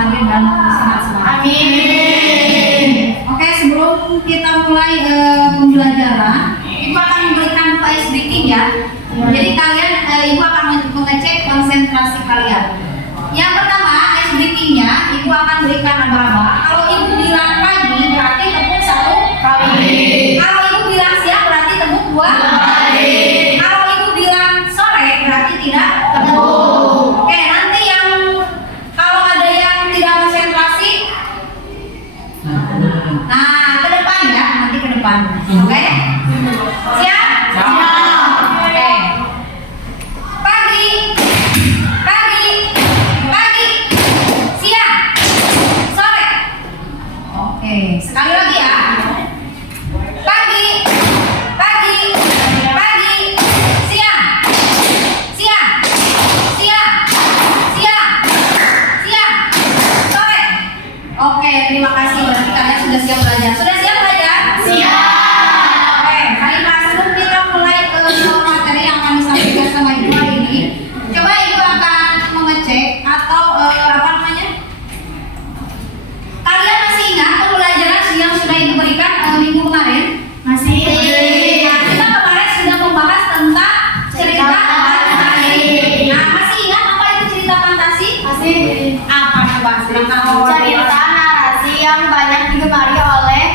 hadir dan sehat selalu. Amin. Oke, sebelum kita mulai pembelajaran, Ibu akan memberikan ice breaking ya. Jadi kalian, Ibu akan mengecek konsentrasi kalian. Yang pertama, ice breakingnya, Ibu akan berikan aba-aba. Kalau Ibu bilang pagi, berarti tepuk 1 kali. Kalau Ibu bilang siang, berarti tepuk 2 kali. Kalau Ibu bilang sore, berarti tidak tepuk. Oke, nanti yang kalau ada yang tidak konsentrasi, nah ke depan ya, nanti ke depan. Oke? Siap? Oke. Pagi, pagi, pagi, siang, sore. Oke, sekali lagi ya. Pagi, pagi, pagi, siang, siang, siang, siang, siang, sore. Oke, terima kasih. Berarti kalian sudah siap belajar. Sudah siap belajar? Siap. Oke, baiklah, sebelum kita mulai ke materi yang akan disampaikan sama Ibu hari ini, coba Ibu akan mengecek atau apa namanya? Kalian masih ingat pembelajaran yang sudah Ibu berikan minggu kemarin? Masih. Nah, kita kemarin sudah membahas tentang cerita fantasi. Nah, masih ingat apa itu cerita fantasi? Masih. Apa coba? Cerita narasi yang banyak digemari oleh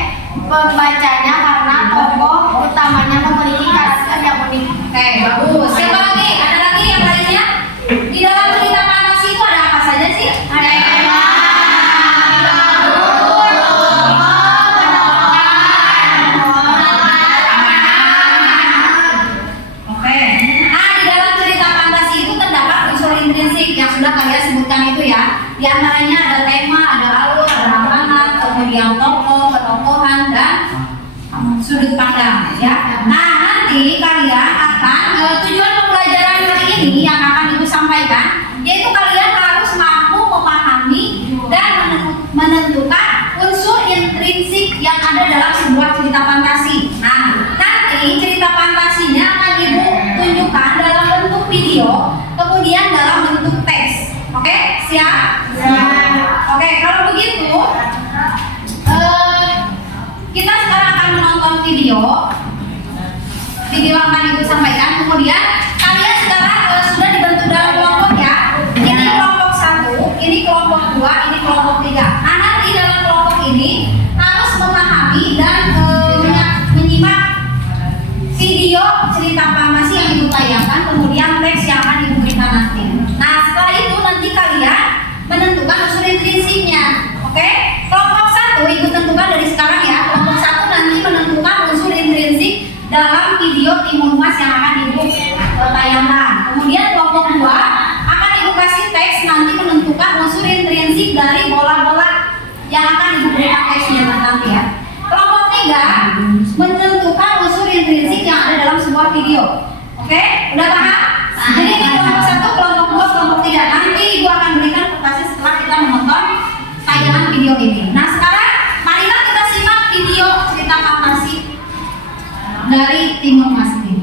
pembacanya karena tokoh utamanya memiliki karakter yang unik. Oke, bagus. Siapa lagi? Ada lagi yang lainnya? Di dalam cerita fantasi itu ada apa saja sih? Ada Oke. Nah, di dalam cerita fantasi itu terdapat unsur intrinsik yang sudah kalian sebutkan itu ya. Di antaranya ada tema, ada alur, ada ramalan, kemudian tokoh, petokohan, dan sudut pandang ya. Nah, nanti kalian akan tujuan pembelajaran hari ini yang akan Ibu sampaikan, yaitu kalian harus mampu memahami dan menentukan unsur intrinsik yang ada dalam sebuah cerita fantasi. Nah, nanti cerita fantasinya akan Ibu tunjukkan dalam bentuk video, kemudian dalam bentuk teks. Oke, siap? Oke, kalau begitu kita sekarang akan menonton video akan Ibu sampaikan. Kemudian kalian sekarang sudah dibentuk dalam kelompok ya. Ini kelompok 1, ini kelompok 2, ini kelompok 3. Nah, nanti dalam kelompok ini harus memahami dan menyimak video cerita fantasi yang Ibu tayangkan, kemudian teks yang akan Ibu berikan nanti. Nah, setelah itu nanti kalian menentukan unsur intrinsiknya. Oke? Kelompok 1 Ibu tentukan dari sekarang ya. Kelompok 1 nanti menentukan unsur intrinsik dalam video Timun Mas yang akan Ibu tayangkan. Kemudian kelompok 2 akan Ibu kasih teks nanti menentukan unsur intrinsik dari bola-bola yang akan Ibu berikan teksnya nanti ya. Kelompok 3 menentukan unsur intrinsik yang ada dalam sebuah video. Oke? Udah paham? Jadi ini kelompok 1, kelompok 2, kelompok 3. Nanti Ibu akan berikan vokasi setelah kita menonton tayangan video ini. Nah, sekarang marilah kita simak video cerita fantasi dari Timun Mas ini.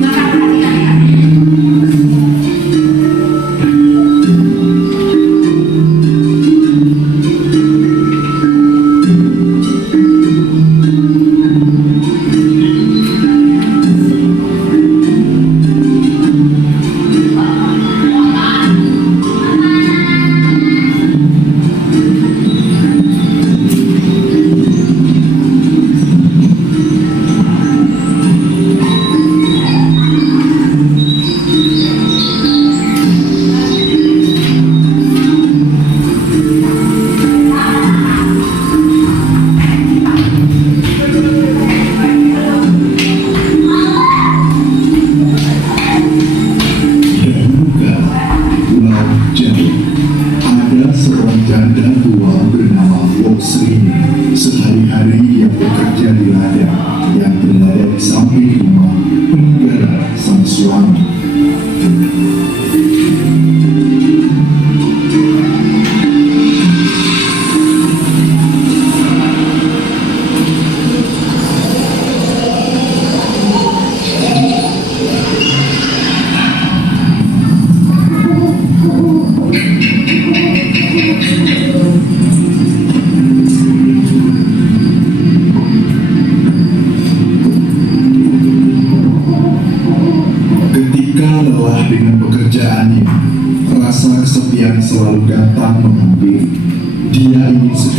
Silakan perhatikan ya.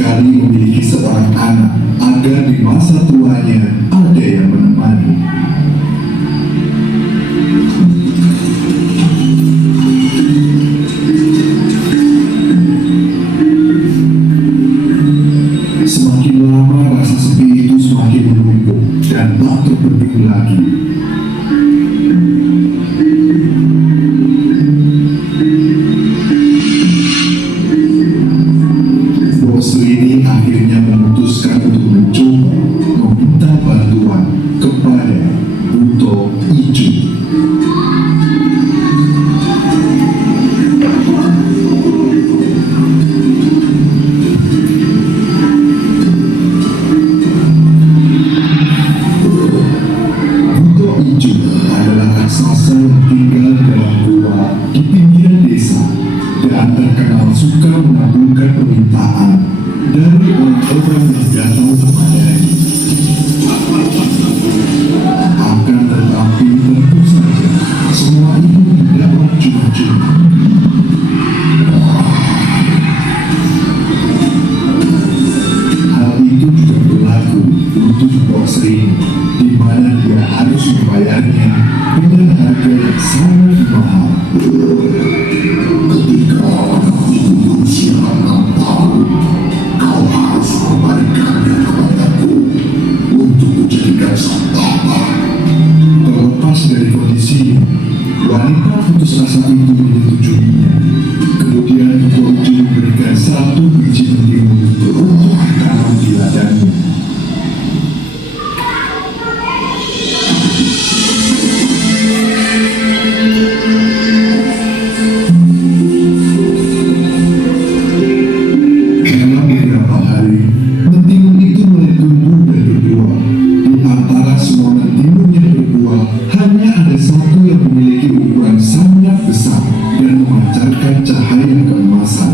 sekali memiliki seorang anak agar di masa tuanya ada yang menemani. Semakin lama rasa sepi itu semakin menumpuk dan tak terbendung lagi. Bos Rini akhirnya memutuskan untuk mencoba meminta bantuan kepada Buto Ijo. Buto Ijo adalah raksasa yang tinggal di dalam gua di pinggiran desa dan terkenal suka mengabulkan permintaan dari orang-orang yang datang kepadanya. Akan tetapi tentu saja semua itu tidaklah cuma-cuma. Hal itu juga berlaku untuk Bos Rini, di mana dia harus membayarnya dengan harga yang sangat mahal. Ketika anak itu berusia 6 tahun, kau harus memberikannya kepadaku untuk dijadikan santapan. Terlepas dari kondisinya, wanita putus asa itu menyetujuinya. Kemudian Ijo memberikan 1 biji mentimun untuk ditanam di ladangnya. Dalam beberapa hari, mentimun itu mulai tumbuh dan berbuah. Di antara semua mentimun yang berbuah, hanya ada 1 yang memiliki ukuran sangat besar dan memancarkan cahaya keemasan.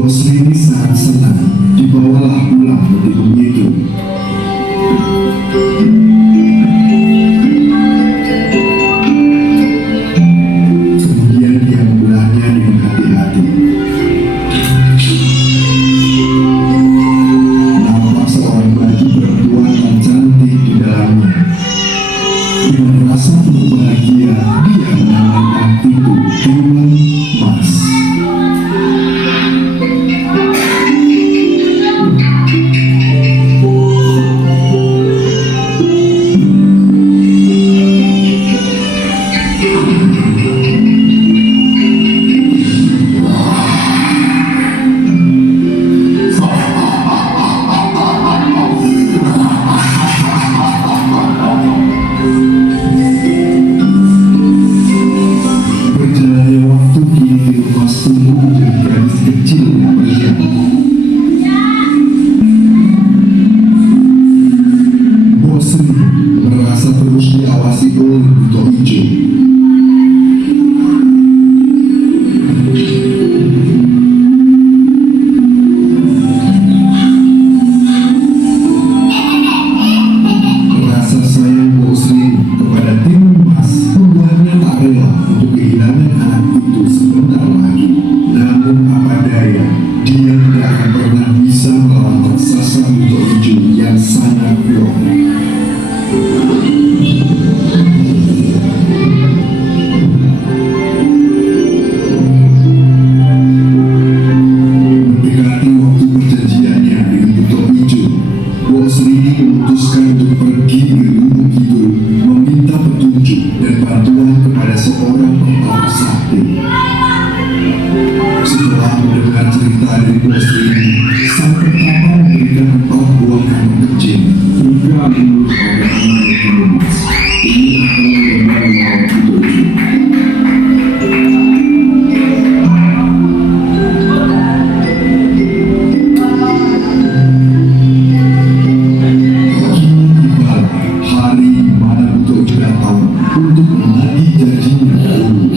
Bos Rini sangat senang dibawalah pulang mentimun itu. Kemudian dia membelahnya dengan hati-hati. Nampak seorang bayi perempuan yang cantik di dalamnya. Dengan rasa penuh bahagia, dia menamakan itu Timun Mas. Berjalannya waktu, kini Timun Mas tumbuh menjadi gadis kecil yang meriah. Bos Rini merasa terus diawasi oleh Buto Ijo. Rasa sayang Bos Rini kepada Timun Mas membuatnya tak rela untuk kehilangan anak itu sebentar lagi. Namun apa daya, dia tidak akan pernah bisa melawan raksasa Buto Ijo yang sangat kuat. Mendekati waktu perjanjiannya dengan Buto Ijo, Bos Rini memutuskan untuk pergi ke Gunung Kidul meminta petunjuk dan bantuan kepada seorang pembawa sakti. Setelah mendengar cerita dari Bos Rini, sang pertama memberikan 4 buah kantong kecil hingga menurut pada anak Timun Mas. Ini akan benar melawan Buto Ijo. Tibalah hari di mana Buto Ijo datang untuk menagih janjinya dahulu.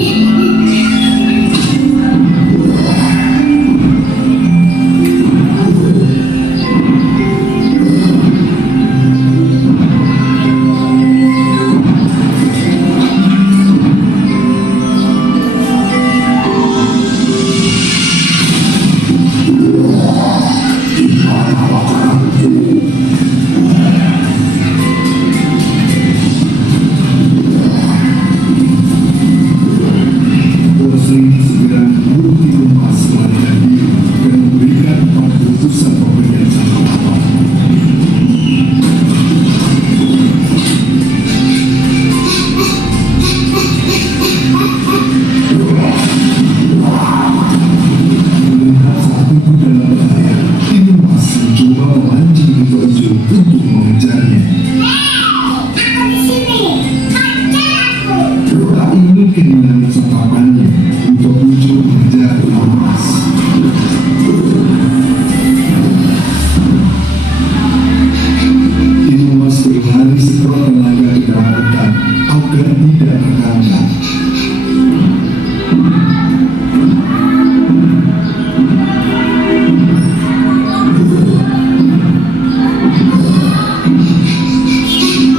kehilangan tatapannya untuk muncul mengejar emas. Emas berlari sekuat tenaga ke daratan agar tidak terkalahkan.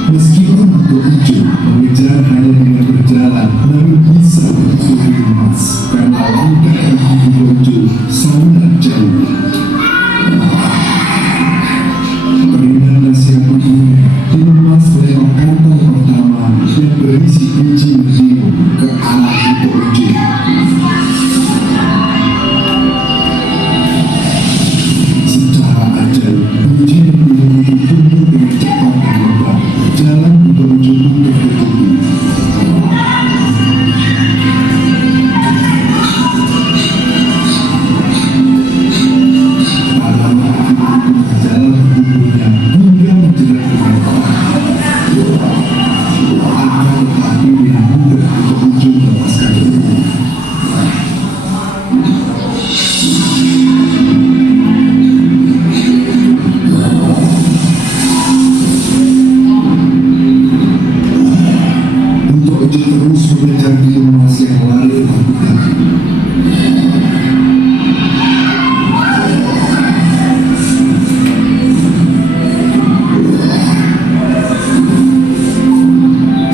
Meskipun Buto Ijo mengejar hanya dengan berjalan, namun bisa mencuri emas karena langkah kaki Buto Ijo sangat jauh. Peringan nasihat ibunya, emas melewat kantong pertama yang berisi biji mentimun ke arah Buto Ijo. Secara ajaib, biji mentimun itu tumbuh dengan cepat dan lebat. Jalan Buto Ijo pun tertutupi. Jalan tubuhnya hingga menjerat dengan akan tetapi dengan mudah Buto Ijo melepaskan diri. Buto Ijo terus mengejar emas yang lari ketakutan.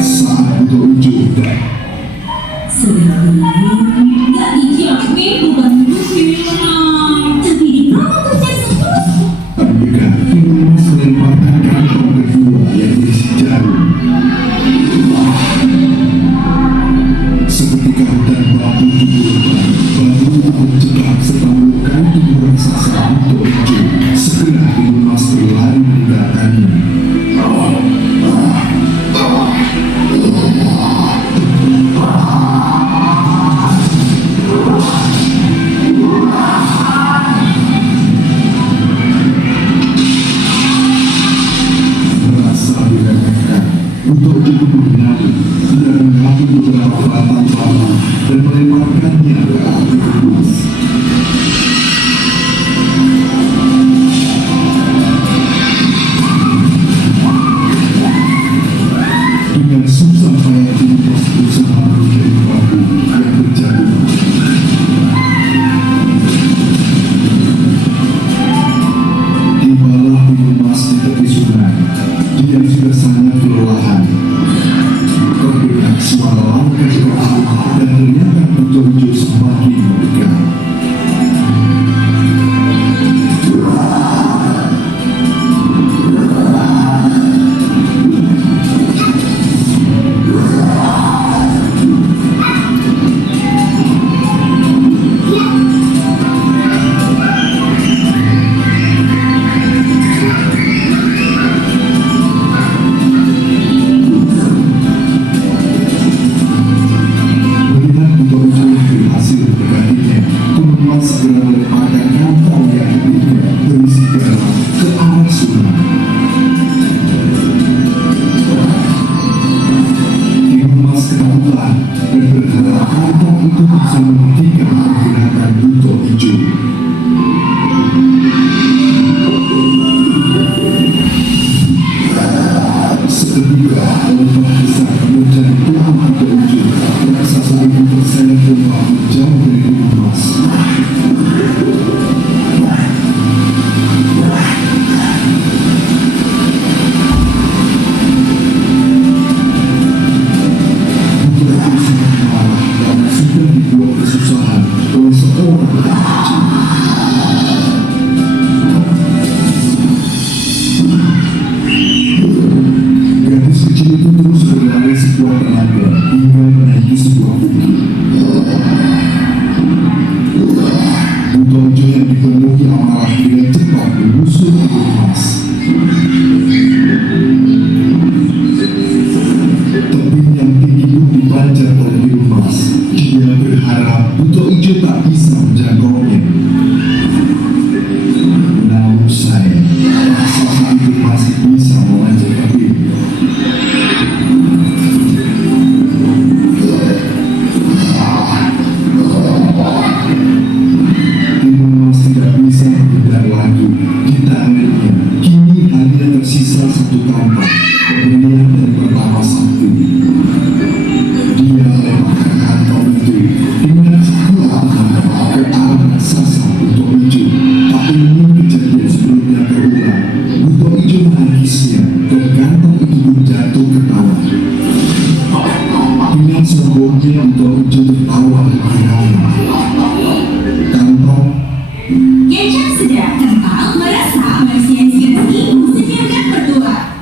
Saat Buto Ijo Sebenarnya nggak dijamin bukan menang, tapi di promo terus. Andika emas melemparkan kantong kedua yang berisi jarum. Seketika hutan bambu tubuh lebat, bambu itu mencekam serta melukai tubuh raksasa Buto Ijo. Segera emas berlari meninggalkannya. Merasa diremehkan, Buto Ijo pun bernyanyi. Dia mengambil beberapa batang bambu dan melemparkannya ke arah emas. Dengan susah payah emas berusaha melukai bambu yang berjarum. Tibalah emas di tepi sungai. Dia sudah sangat kelelahan. Terdengar suara langkah kaki dan ternyata Buto Ijo semakin mendekat. Melihat Buto Ijo berhasil mendekatinya, emas segera melemparkan kantong yang ketiga berisi garam ke arah sungai. Emas ketakutan dan berharap kantong itu bisa menghentikan pergerakan Buto Ijo. Seketika ombak besar menerjang tubuh Buto Ijo. Raksasa itu terseret ombak jauh dari emas. Buto Ijo sangat marah karena sudah dibuat kesusahan oleh seorang anak kecil. Gadis kecil itu terus berlari sekuat tenaga hingga menaiki sebuah bukit. Buto Ijo yang dipenuhi amarah dengan cepat menyusul ke emas. Tebing yang tinggi pun dipanjat oleh emas. Dia berharap Buto Ijo tak bisa menjangkaunya. Namun sayang, raksasa itu masih bisa memanjat tebing. Sombongnya untuk tertawa berkhianat. Kantong Kecap sedap kental merasa mensiasati ibu sediakan berdua.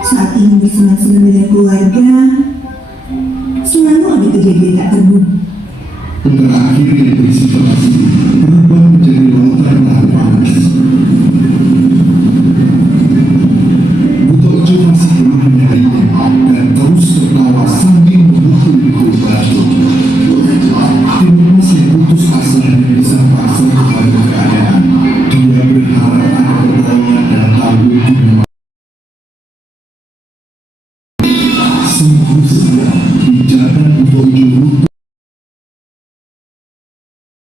Saat ingin bersenang-senang dengan keluarga, selalu ada kejadian tak terduga. terakhir yang bersituasi berubah menjadi lautan lahar panas. Buto Ojo masih belum menyadarinya dan terus tertawa sambil memukul batu. Tim masih putus asa hanya bisa pasrah kepada keadaan. Dia berharap ada pertolongan datang untuk sungguh saja pijakan Buto Ojo runtuh.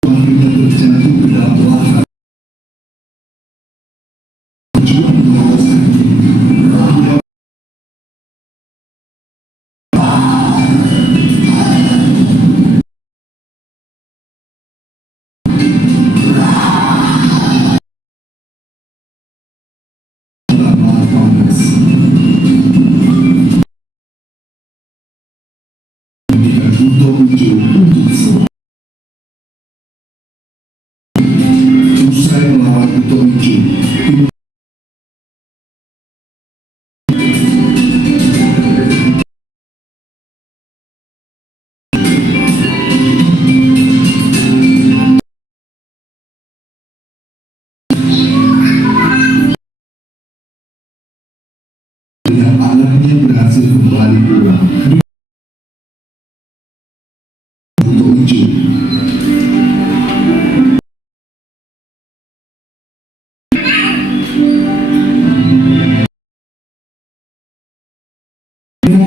Akhirnya terjatuh ke dalam lahar. Berjuang meloloskan diri. Dalam lahar panas. Menjadikan Buto Ojo untuk selamat. Usai melawan Buto Ojo, melihat anaknya berhasil kembali pulang. Buto Ojo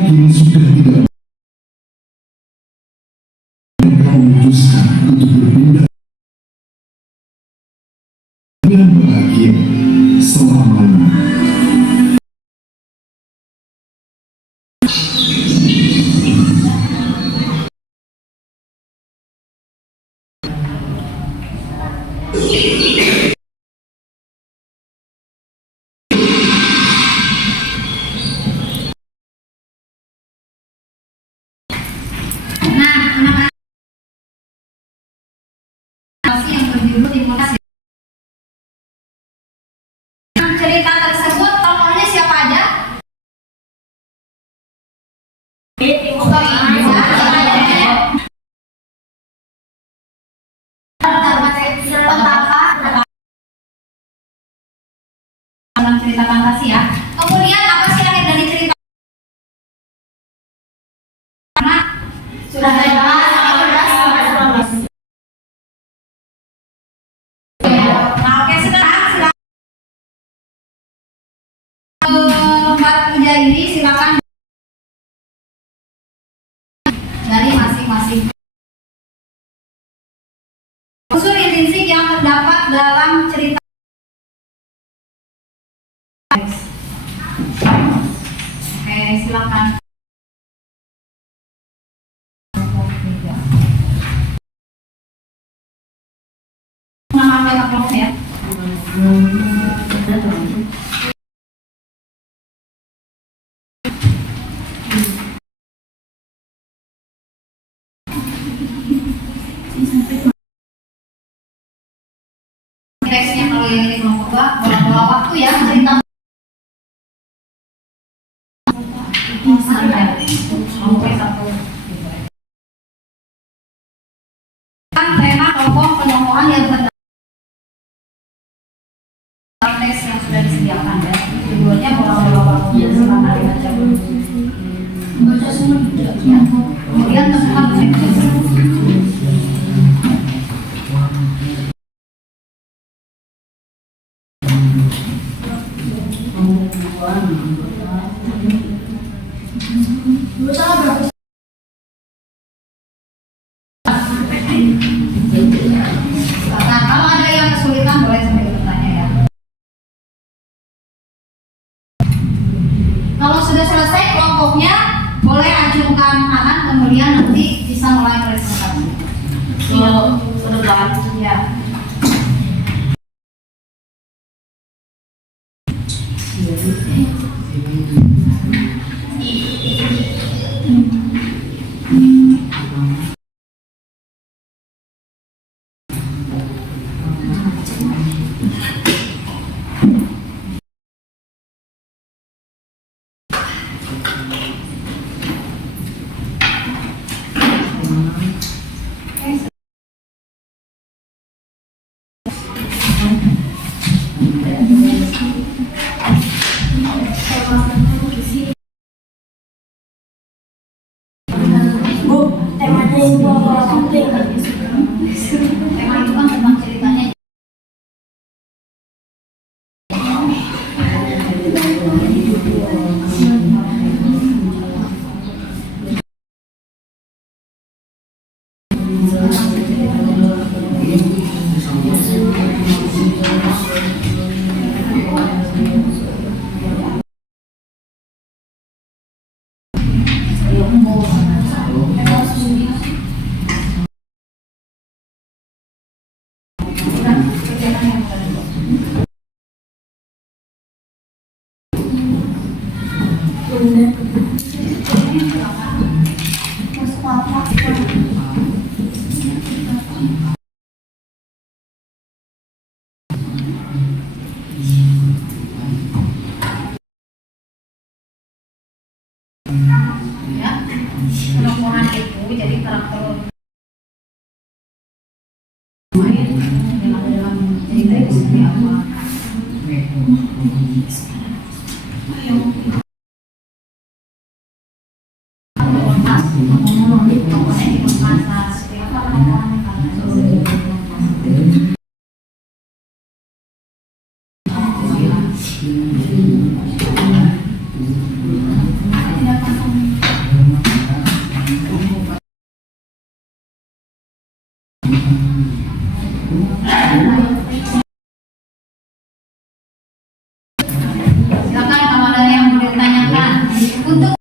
kini sudah tidak. Mereka memutuskan untuk berpindah dengan bahagia selamanya. Nah, anak-anak yang berjudul Imunitas. Cerita tersebut tokohnya siapa aja? Dalam cerita fantasi ya. Kemudian apa sih akhir dari cerita? Karena Sudah bebas, 18, 19. nah, oke, sekarang silakan Mbak Puja ini silakan dari masing-masing unsur intrinsik yang terdapat dalam cerita. Oke, silakan. Nama anggota kelompok ya. Teksnya kalau yang ini kelompok dua, bola-bola waktu ya, cerita. Oke, satu. Tema kelompok penyokohan yang berdasarkan teks yang sudah disediakan ya. Judulnya bola-bola waktu. Silakan dibaca dulu. Ya. Kemudian temukan teks. Nah, kalau ada yang kesulitan boleh sambil bertanya ya. Kalau sudah selesai kelompoknya, boleh acungkan tangan, kemudian nanti bisa mulai presentasi. Sudah ya. tokohan itu jadi karakter main yang ada dalam cerita itu seperti apa. Silakan kalau ada yang boleh ditanyakan. Untuk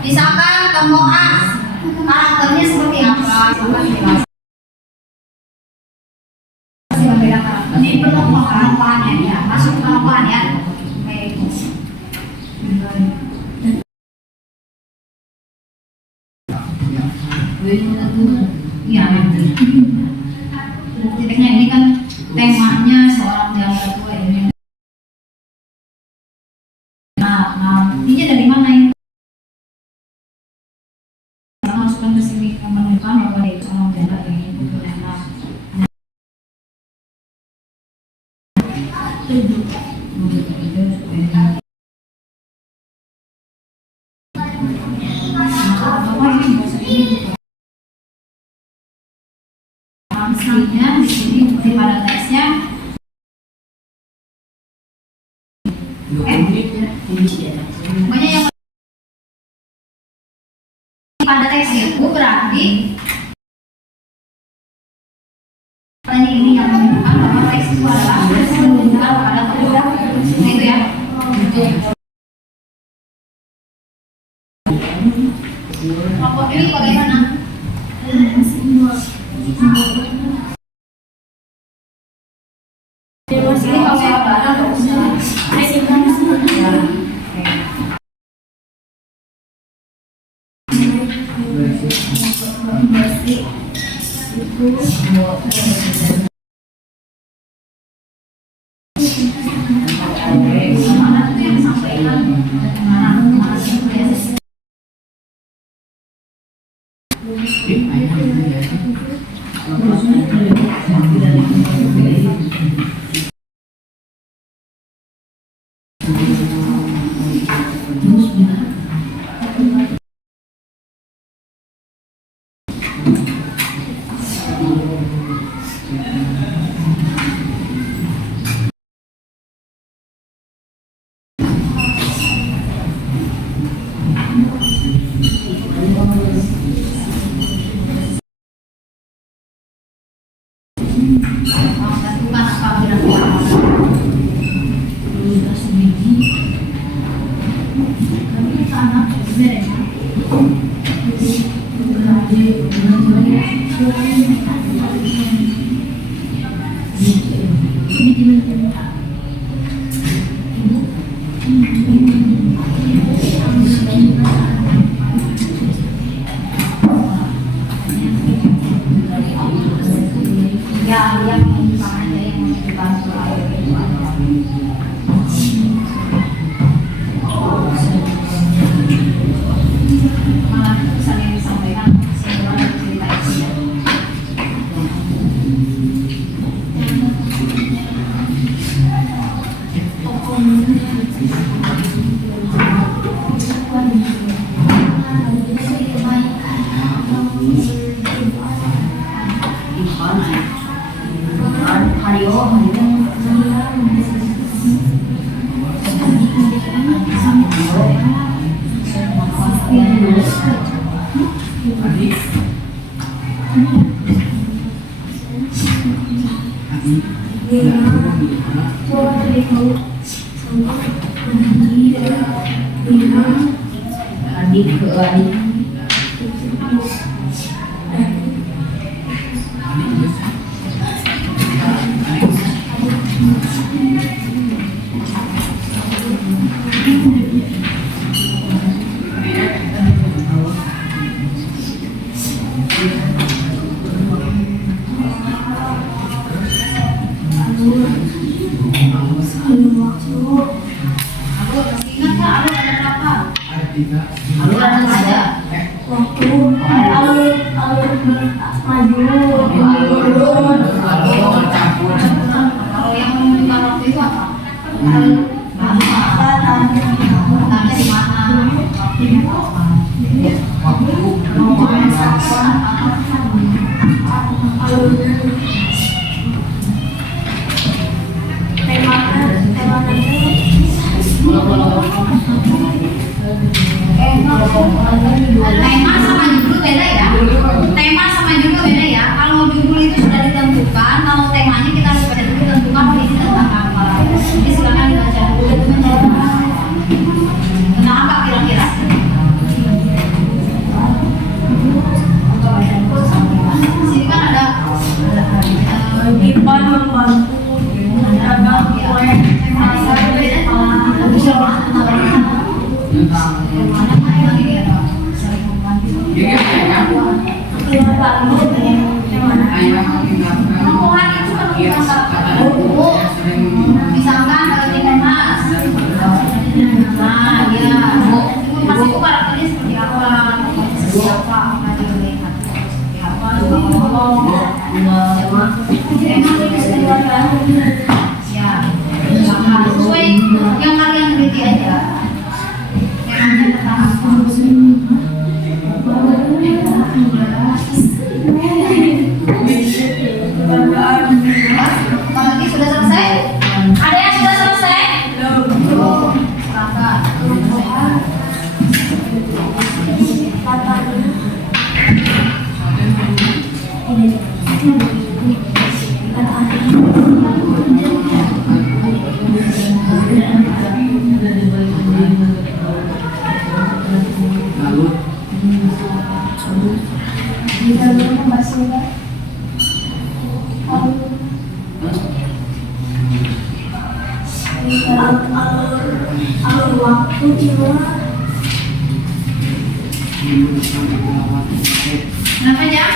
misalkan tokoh A karakternya seperti apa? Berbeda karakter. Ini perompahannya ya, masuk perompahan ya. Iya, titiknya ini kan temanya seorang janda tua ini. Nah, intinya dari mana ini? Masukkan ke sini menunjukkan bahwa dia seorang janda ini enak. Aslinya di sini di pada teksnya pokoknya yang pada teks itu berarti ini yang menunjukkan bahwa teks itu adalah menunjukkan pada keluar. Nah itu ya. Kelompok ini bagaimana? Ini kalau yang barang nggak usah. Halo, Sederhana saja. Waktu alur maju. Kalau yang menunjukkan waktu itu apa? Tanya di mana? Tema sama judul beda ya. Tema sama judul beda ya. Kalau judul itu sudah ditentukan, kalau temanya kita harus baca dulu ditentukan ini tentang apa. Jadi silakan dibaca dulu. Tentang apa kira-kira? Sini kan ada Ipan membantu dagang kue. Pengukuhan itu menunjukkan buku, misalkan timun mas. Nah, ya, mas itu karakternya seperti apa? Seperti apa? Seperti apa? Ya, sesuai yang kalian teliti aja. Temanya tentang apa? Lagi sudah selesai? Ada yang sudah selesai? Belum. Silakan. Alur waktu gimana? Kenapa ya?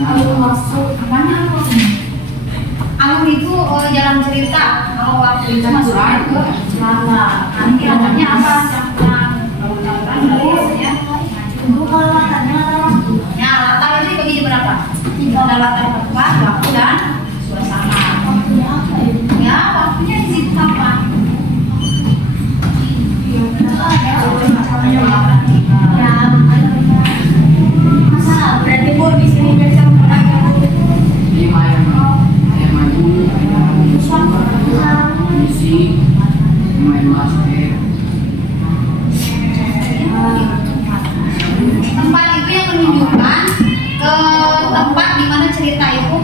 Alur waktu. Apanya alur? Alur itu jalan cerita. Kalau waktu itu masuknya ke lama. Nanti latarnya apa? Campuran biasanya. Bukan latarnya atau Ya, latar itu dibagi berapa? Ada latar tempat, waktu dan suasana. waktunya apa ya? Ya, waktunya di situ kapan? Masa berarti bu di sini bisa menggunakan Tempat itu yang menunjukkan ke tempat di mana cerita itu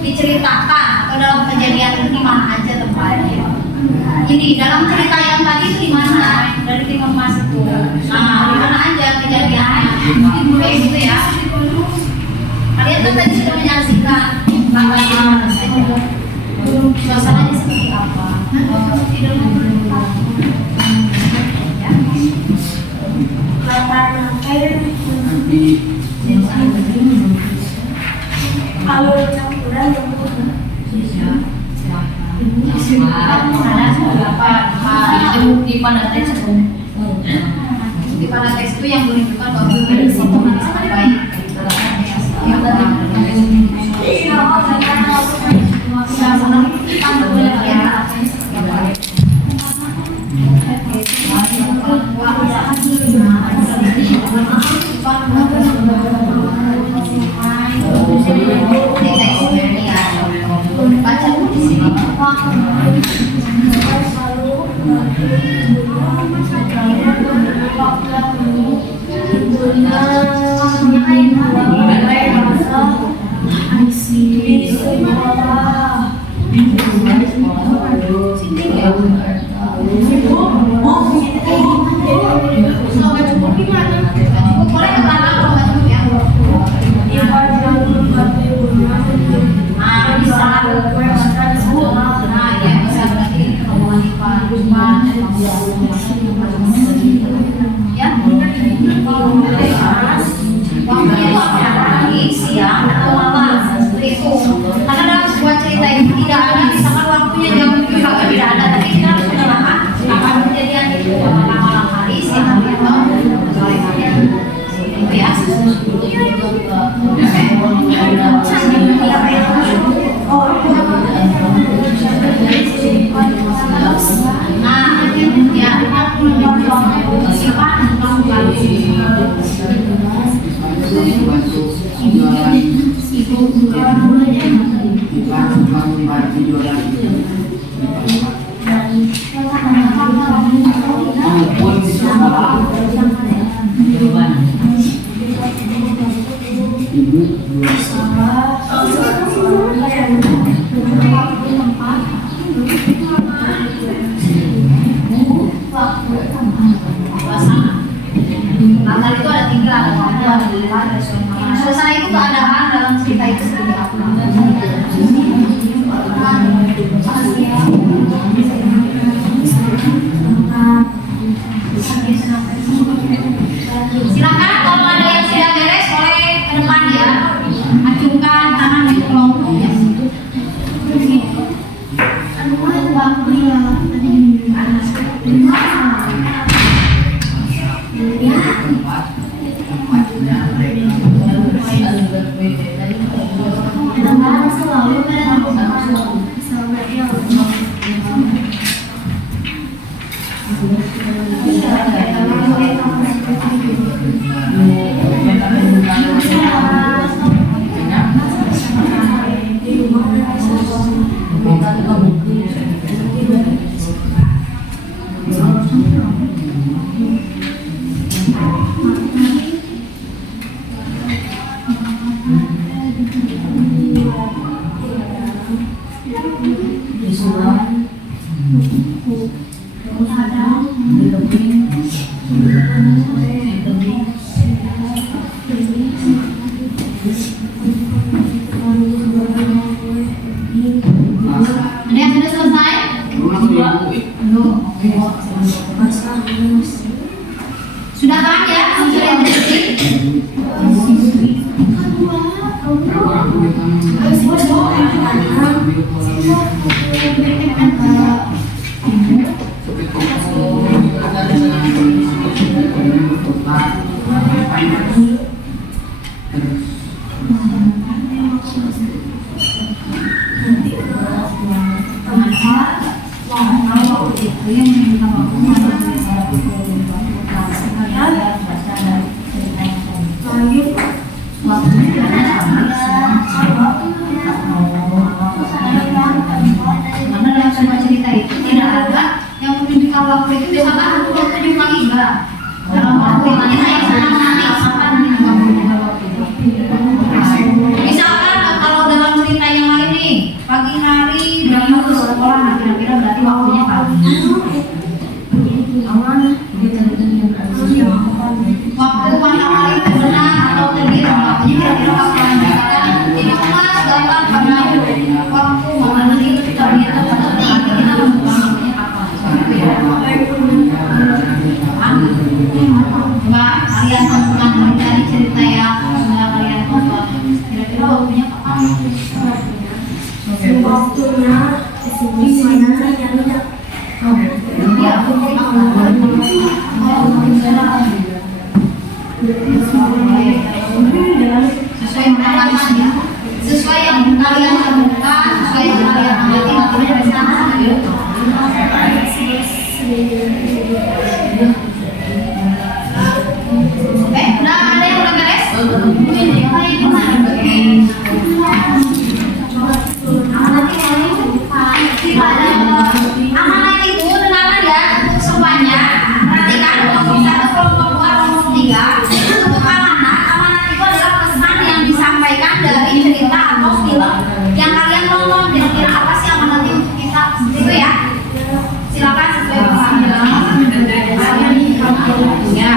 diceritakan atau dalam kejadian itu di mana aja tempatnya. Ini dalam cerita yang tadi itu di mana? Dari Timun Mas itu. Nah, di mana aja kejadiannya? Kayak gitu ya. Kalian kan tadi sudah menyaksikan bagaimana suasananya seperti apa. Tidak alur campuran di pada teks itu yang menunjukkan bahwa itu sangat baik. Baca di sini. Akal itu ada 3, ada waktu, ada tempat, ada suasana. Suasana itu keadaan dalam cerita itu seperti apa? Silakan kalau ada yang sudah beres boleh ke depan ya. Acungkan tangan di kelompoknya. Ada yang sudah selesai? Sudah kan ya? Sudah yang karena dalam sebuah cerita itu tidak ada yang menunjukkan waktu itu misalkan waktu diulangi enggak. Dalam waktu ini saya senang nanti kapan menunjukkan waktu itu. Misalkan kalau dalam cerita yang lain nih pagi hari berangkat ke sekolah, nah kira-kira berarti waktunya pagi. Waktu matahari terbenam atau terbit, waktunya kira-kira kapan? Misalkan tidak kelas datang pada waktu matahari terbit atau terbit, kita menentukan waktunya kapan? Coba kalian tentukan dari cerita yang sudah kalian tonton. Kira-kira waktunya kapan? Waktunya sesuai pengalaman ya, sesuai yang kalian temukan, sesuai yang kalian amati, waktunya dari sana. Oke, udah ada yang udah beres? Amanat itu dengarkan ya untuk semuanya. Perhatikan kelompok 1, kelompok 2, kelompok 3. Untuk amanat itu adalah pesan yang disampaikan dari cerita atau film yang kalian tonton. Kira-kira apa sih amanat itu untuk kita? Itu ya. Silakan sesuai pesannya. Ya.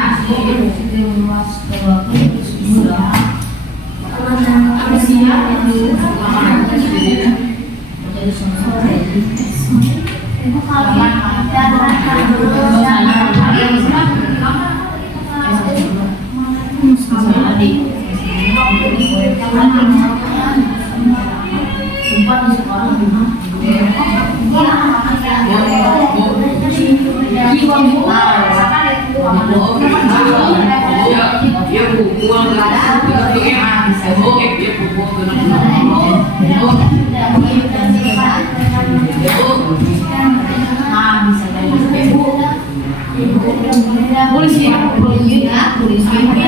Polisi ya, polisi. Ya, di sini.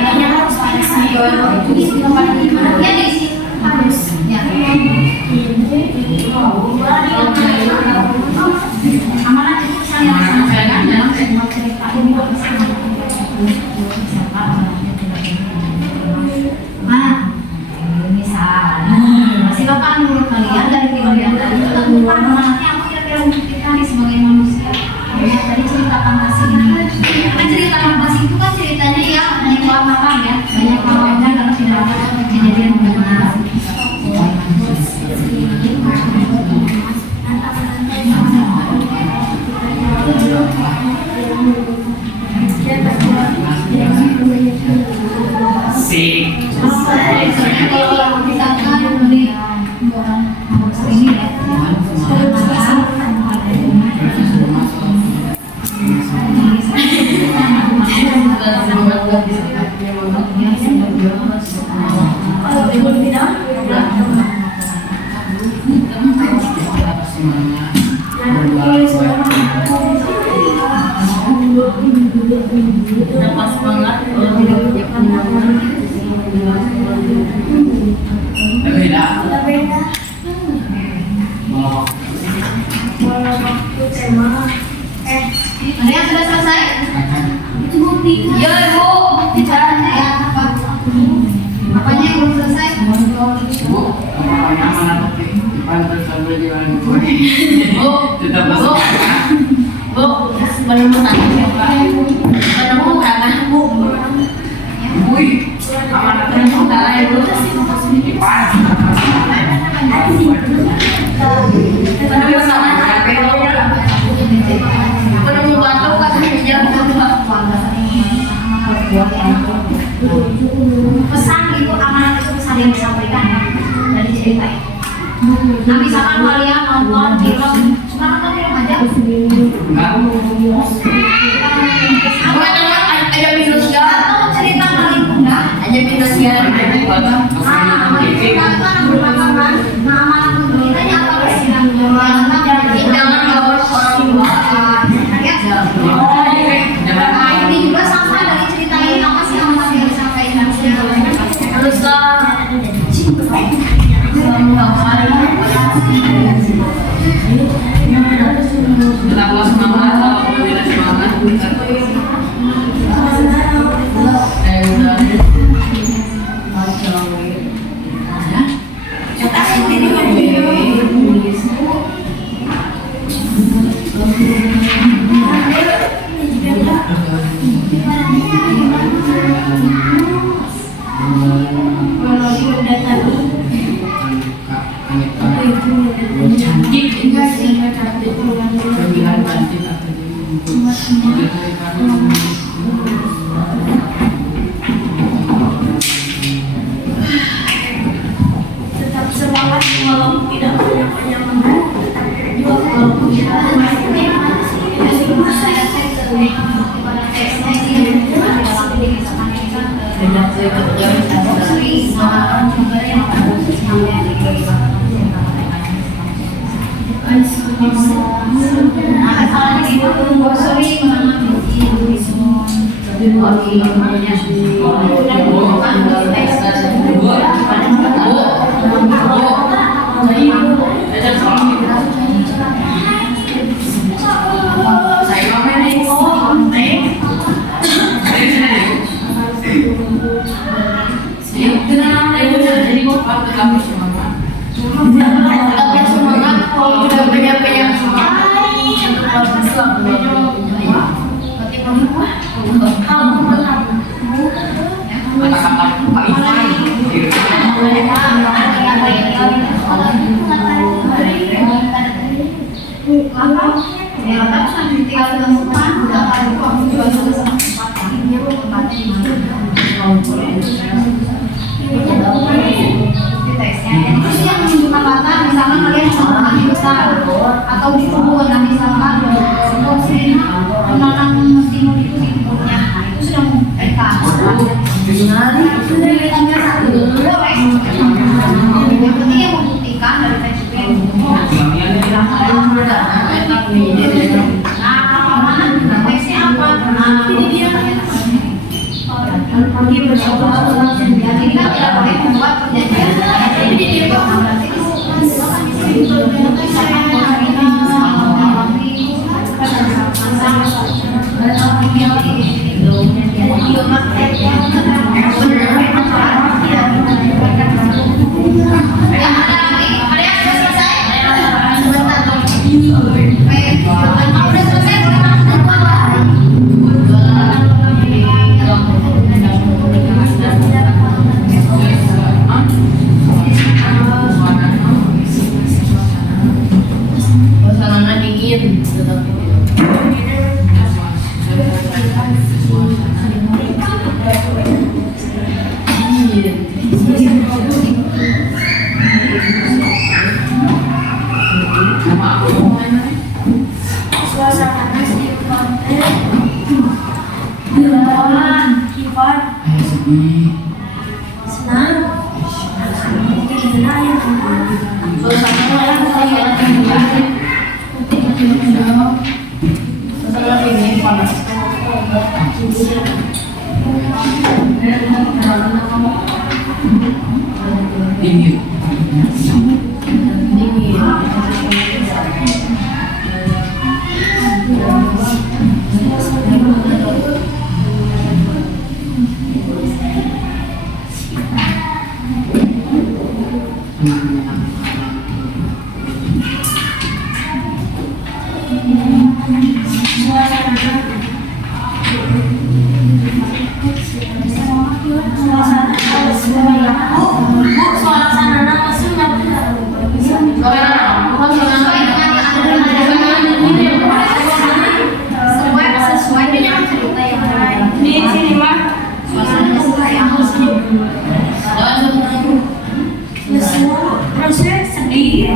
biasanya kalau misalkan beli ini ya. Kenapa semangat? Ada yang sudah selesai? Itu bukti. Ya ibu, bukti caranya ya apa? Apanya yang belum selesai? Bu, menemukan siapa? Menemukan Bu. Menemukan lain Bu. Menemukan tuh kan Pesan itu amanat itu pesan yang disampaikan dari cerita itu. Nah misalkan kalian nonton film, suka nonton film aja. ada minusnya. Atau cerita paling mudah. Ada minusnya. Amanat cerita itu anak berpasangan. Nah amanat untuk kita apa sih? Jangan bawa orang tua. Nah ini juga sama dari cerita ini apa sih amanat yang disampaikan? Terus kenapa semangat kalau tidak semangat? Tetap semangat walaupun tidak banyak menang, tetapi juga walaupun tidak Tapi semangat kalau udah banyak Terus yang menunjukkan kata misalkan kalian menonton di besar atau di kebun, nah misalkan menanam timun itu di kebunnya, nah itu sudah membuktikan. Itu dari tanda satu boleh. Yang penting yang membuktikan dari TCP. Nah kalau mana teksnya apa? Nah ini dia. Dia bersyukur jadi kan tidak boleh membuat perjanjian. Jadi dia berarti suasana dingin. Senang. Gimana ya? Sesuai dengan cerita yang lain. Di sini mah harusnya sedih,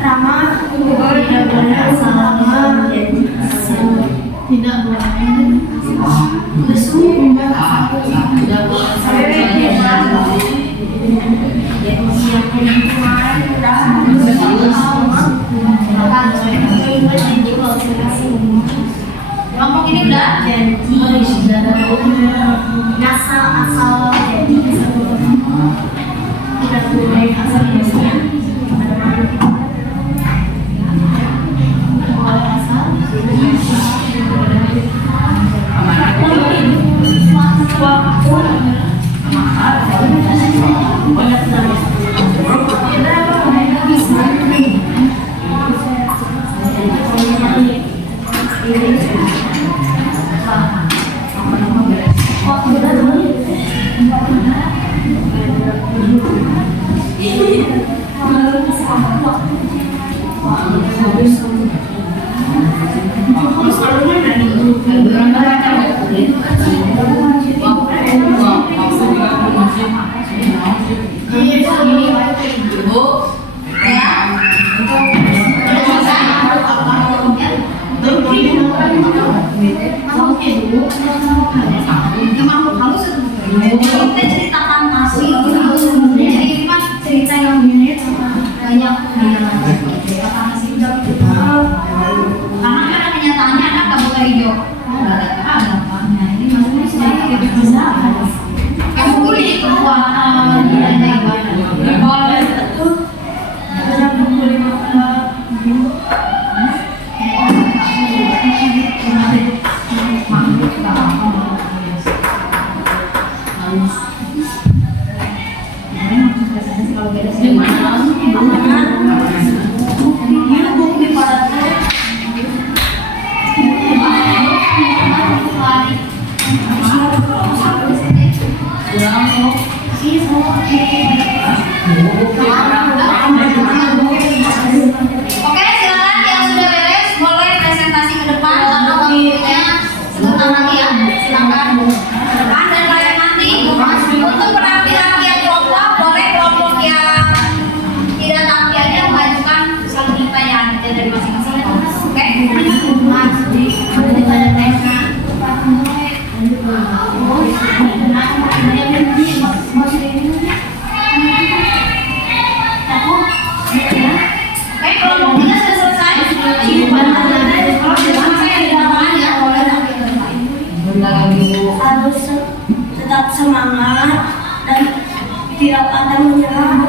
ramah, tidak boleh salah, tidak boleh lesu, tidak Kelompok ini udah ngasal asal tidak boleh asal biasanya kita cerita fantasi, jadi ini kan cerita yang banyak cerita fantasi juga. Karena kan kenyataannya anak kabut hijau, ada apanya ini maksudnya sedikit bisa. Kamu ini kekuatan dan lain-lain. Oke, silakan yang sudah beres boleh presentasi ke depan karena waktunya sebentar lagi ya. Silakan ke depan dan layak nanti untuk penampilan kelompok boleh kelompok yang tidak tampil aja mengajukan satu pertanyaan dari masing-masing. Oke. Oke, kelompok tiga sudah selesai. harus tetap semangat dan tidak ada menyerah.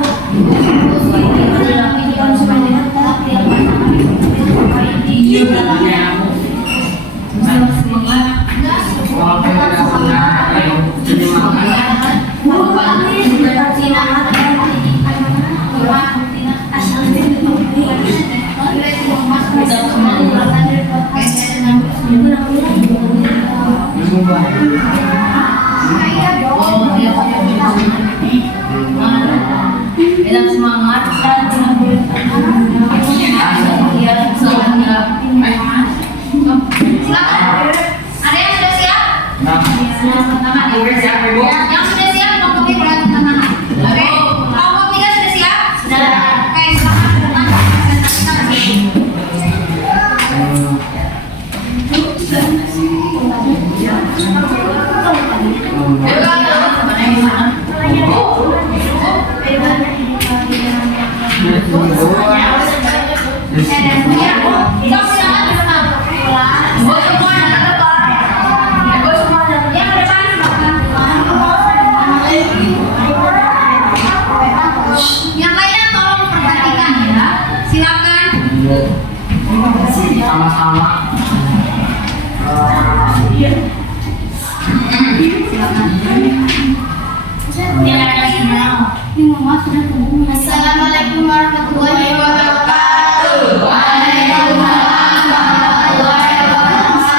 Dalam semangat dan silakan. Ada yang sudah siap? Yang sudah siap kelompok boleh angkat tangan. Oke, kelompok tiga sudah siap? Sudah. Oke, silakan ke depan presentasikan. Assalamualaikum warahmatullahi wabarakatuh. Waalaikumsalam warahmatullahi wabarakatuh.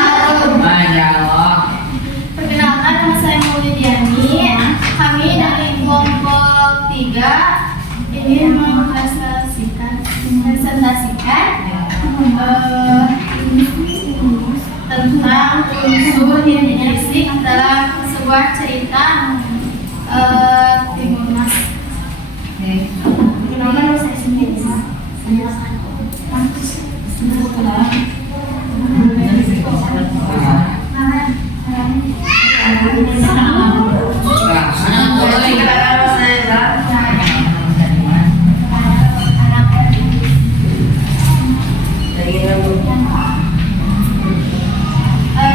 Perkenalkan, nama saya Maulidiani. Kami dari kelompok 3 ingin mempresentasikan tentang unsur linguistik dalam sebuah cerita Timunas. Perkenalkan, nama saya sendiri.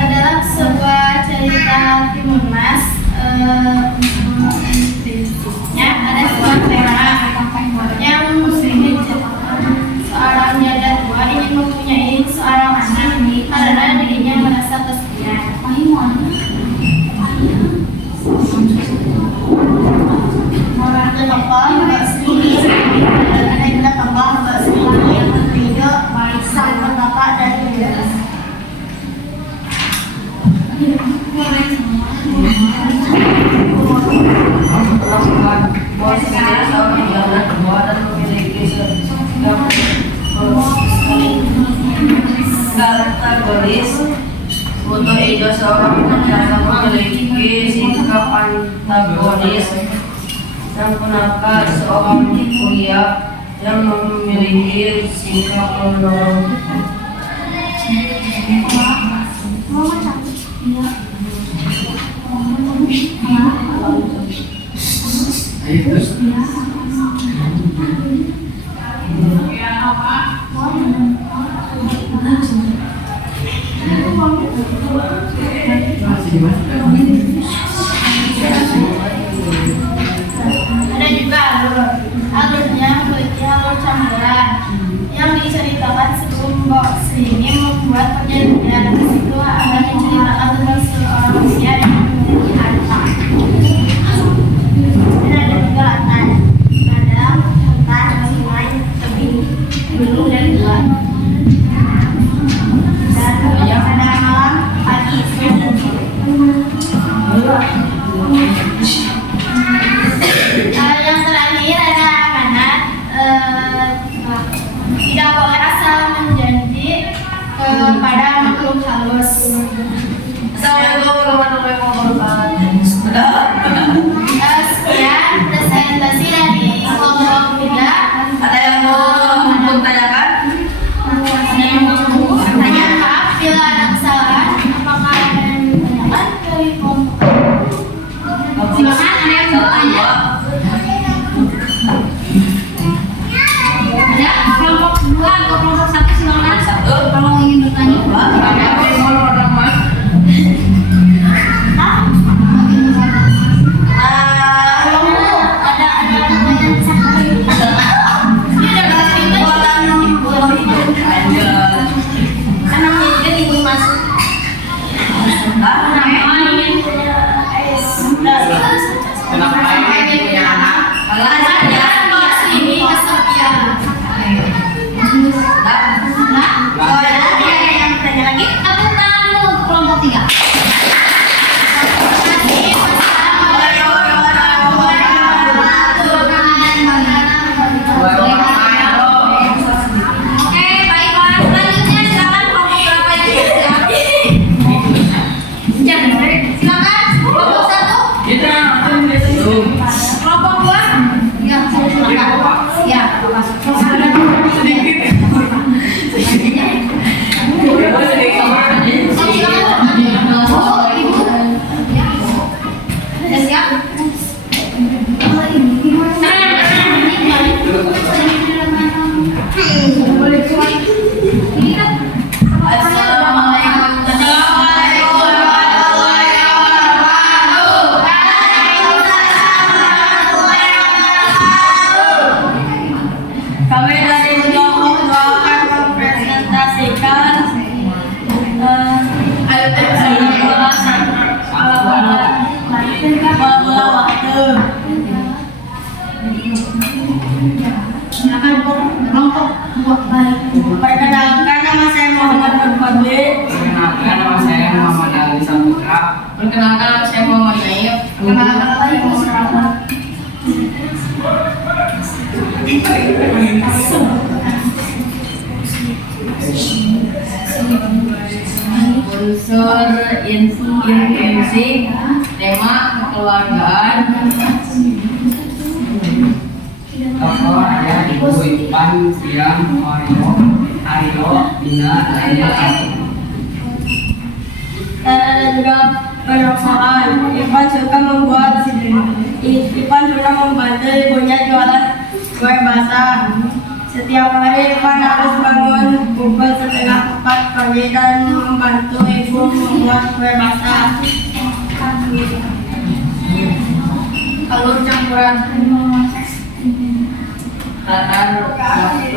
Dalam sebuah cerita Timunas, prinsipnya ada sebuah tema yang seorang janda tua ingin mempunyai seorang anak karena dirinya merasa kesepian. Kategoris untuk ego seorang yang memiliki sikap antagonis dan penakar seorang pria yang memiliki sikap menolong. Ada juga alurnya memiliki alur campuran yang diceritakan sebelum box ini membuat perjanjian. Di situ akan menceritakan tentang seorang usia yang memiliki harta. Dan ada juga latar ladang, hutan, sungai, tebing, gunung dan gua. Dan pada malam, pagi, siang dan sore. Yang terakhir ada amanat, tidak boleh asal menjanji kepada makhluk halus. Assalamualaikum warahmatullahi wabarakatuh. Sekian presentasi dari kelompok 3. Ada yang mau bertanyakan? Hanya maaf bila ada kesalahan. Apakah ada yang bertanyakan dari kelompok? Silakan. Bola waktu. Silakan kelompok buah balik. Perkenalkan nama saya Muhammad Nurfadli. Perkenalkan nama saya Muhammad Ali Saputra. Perkenalkan nama saya Muhammad Naif. Perkenalkan lagi Unsur invensi, tema kekeluargaan. Tokoh ayah ibu Ipan, Siam, Aryo, Dina, dan Dan ada juga perosokan. Ipan suka membantu ibunya jualan kue basah. Setiap hari Ipan harus bangun pukul 3:30 pagi dan membantu ibu membuat kue basah. Alur campuran tatar waktu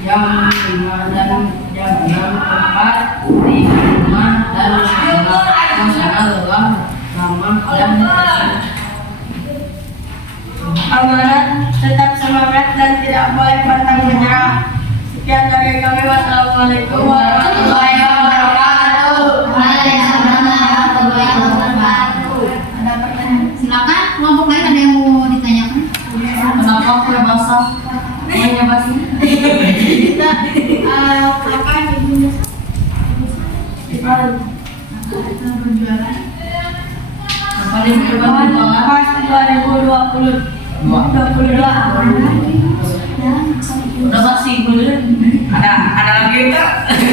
jam 5 dan jam 6 tempat di rumah dan suasana lelah ramah dan amanat, tetap semangat dan tidak boleh pantang menyerah. Sekian dari kami. Wassalamualaikum warahmatullahi wabarakatuh. Waalaikumsalam warahmatullahi wabarakatuh. Ada pertanyaan? Silakan kelompok lain ada yang mau ditanyakan? Kenapa kue basah? Namanya basi. Kapan ibunya Paling berbantu pas 2022. Udah basi dulu. Ada lagi enggak? Ada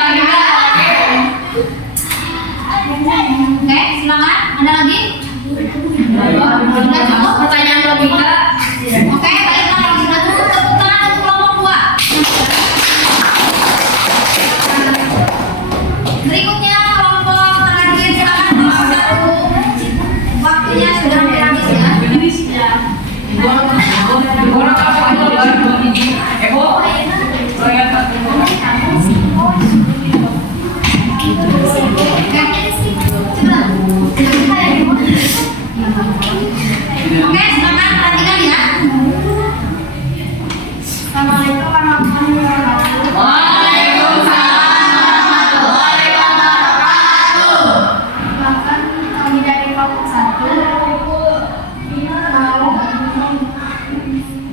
lagi? Oke, silakan. Ada lagi? Sudah cukup pertanyaan logika. Oke, baiklah. Sudah cukup tepuk tangan untuk kelompok 2. Berikutnya kelompok terakhir, silakan kelompok 1. Waktunya sudah hampir habis ya. Oke, silakan perhatikan ya. Assalamualaikum warahmatullahi wabarakatuh. Bahkan kami dari kelompok 1 mau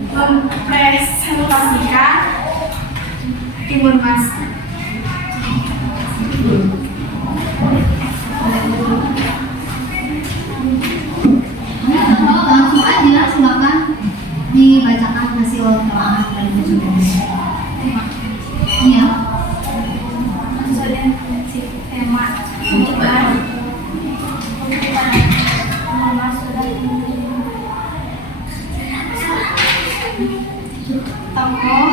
mempresentasikan Timun Mas. Langsung aja, silakan dibacakan hasil telah dari presentasi. Iya. Tema tokoh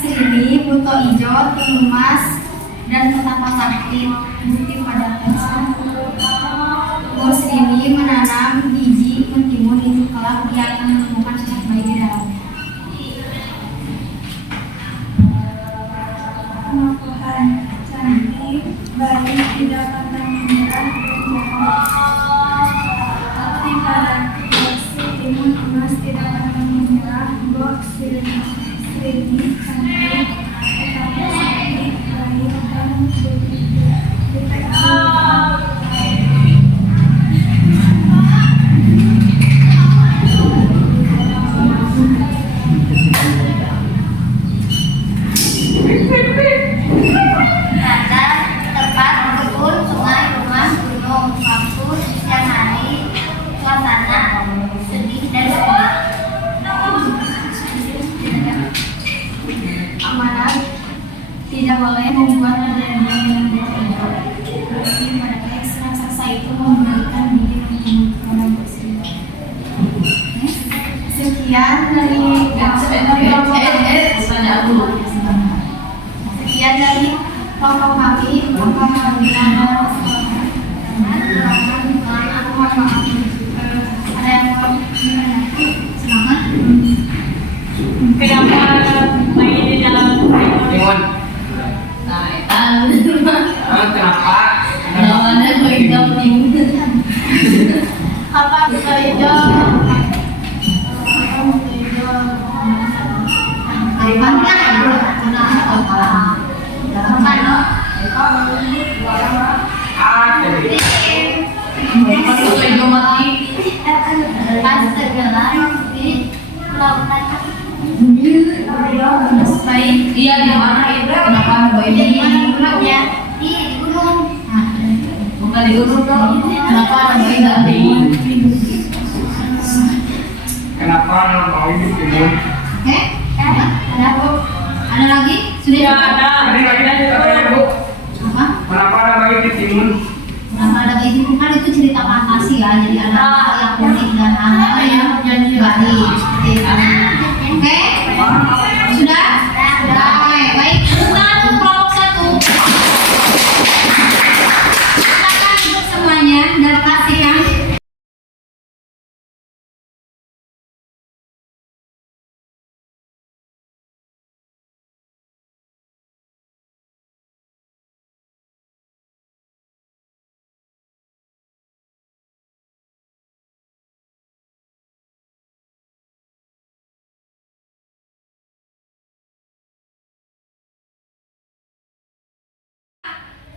Srini, Buto Ijo, Timun Mas, dan Betapa Sakti. Bukti pada tersebut. Bos ini menanam biji mentimun itu kelak dia akan menemukan sosok bayi di dalamnya. Pohon cantik, bayi tidak pernah menyerah. Tapi pada si timun emas tidak pernah menyerah. Bos Srini cantik, betapa sakti, bayi dan Nada, tempat, kebun, sungai, rumah, gunung, kampus, siang hari, suasana, sedih dan sekolah. amanat tidak boleh membuat perjanjian dengan berzina. Berarti pada teks raksasa itu memberikan diri untuk orang berzina. Sekian dari kelompok kami. Ada yang mau menanyakan? Silakan. Kenapa main di dalam Timun. Nah, Kenapa Jadi Iya, di mana itu? Kenapa mobail ini? Di gunung. Bukan di gunung dong. Kenapa mobail tadi? kenapa mau di timun? Ada apa? Ada lagi? Sudah Ya ada. Tadi lagi ada Bu. Apa? Kenapa ada bayi di timun? Kenapa ada kayak gitu? Kan itu cerita fantasi ya. Jadi ada hal yang unik dan hal yang baik. Seperti itu. Oke? Sudah? Sudah. Oke, baik. Untuk kelompok 1. Silakan duduk semuanya dan pastikan.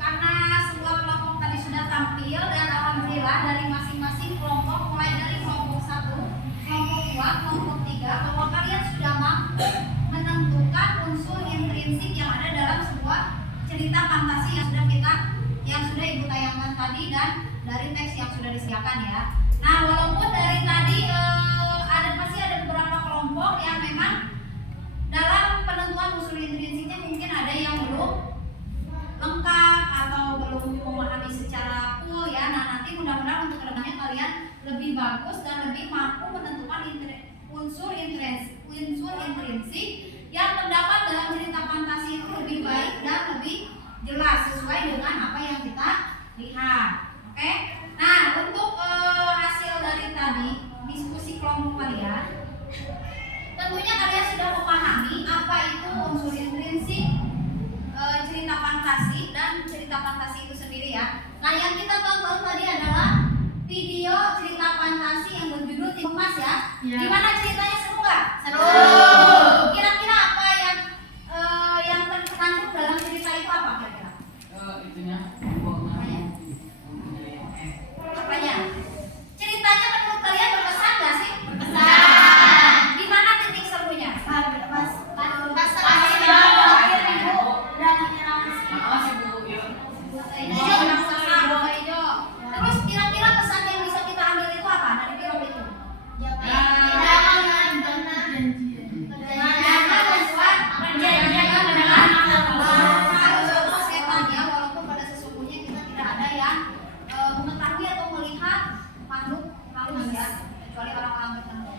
Karena semua kelompok tadi sudah tampil dan alhamdulillah dari masing-masing kelompok mulai dari kelompok 1, kelompok 2, kelompok 3 bahwa kalian sudah mampu menentukan unsur intrinsik yang ada dalam sebuah cerita fantasi yang sudah Ibu tayangkan tadi dan dari teks yang sudah disediakan ya. Nah, walaupun dari tadi masih ada beberapa kelompok yang memang dalam penentuan unsur intrinsiknya mungkin ada yang belum lengkap atau belum memahami secara full ya. Nah, nanti mudah-mudahan untuk kedepannya kalian lebih bagus dan lebih mampu menentukan unsur intrinsik yang terdapat dalam cerita fantasi itu lebih baik dan lebih jelas sesuai dengan apa yang kita lihat. Oke? Nah, untuk hasil dari tadi diskusi kelompok kalian, tentunya kalian sudah memahami apa itu unsur intrinsik cerita fantasi dan cerita fantasi itu sendiri ya. Nah, yang kita tonton tadi adalah video cerita fantasi yang berjudul Tim Emas ya. Gimana ceritanya, seru nggak? Seru. Kira-kira apa yang terkandung dalam cerita itu apa kira-kira? Itunya. Apanya? Ceritanya menurut kalian berkesan nggak sih? Berkesan. Gimana titik serunya? Terus kira-kira pesan yang bisa kita ambil itu apa dari film itu? Walaupun pada sesungguhnya kita tidak ada yang mengetahui atau melihat makhluk halus ya, kecuali orang-orang tertentu.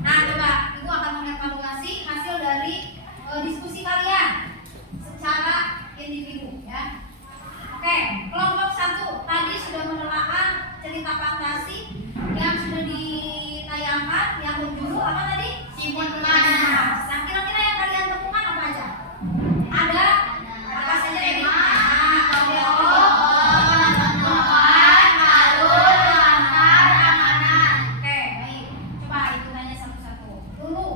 Nah, coba Ibu akan mengevaluasi hasil dari diskusi kalian secara individu ya. Oke, kelompok 1 tadi sudah menelaah cerita fantasi yang sudah ditayangkan yang berjudul apa tadi? Timun Emas. Nah, kira-kira yang kalian temukan apa aja? Ada apa saja ini? Oke, baik. Coba Ibu tanya satu-satu. Dulu,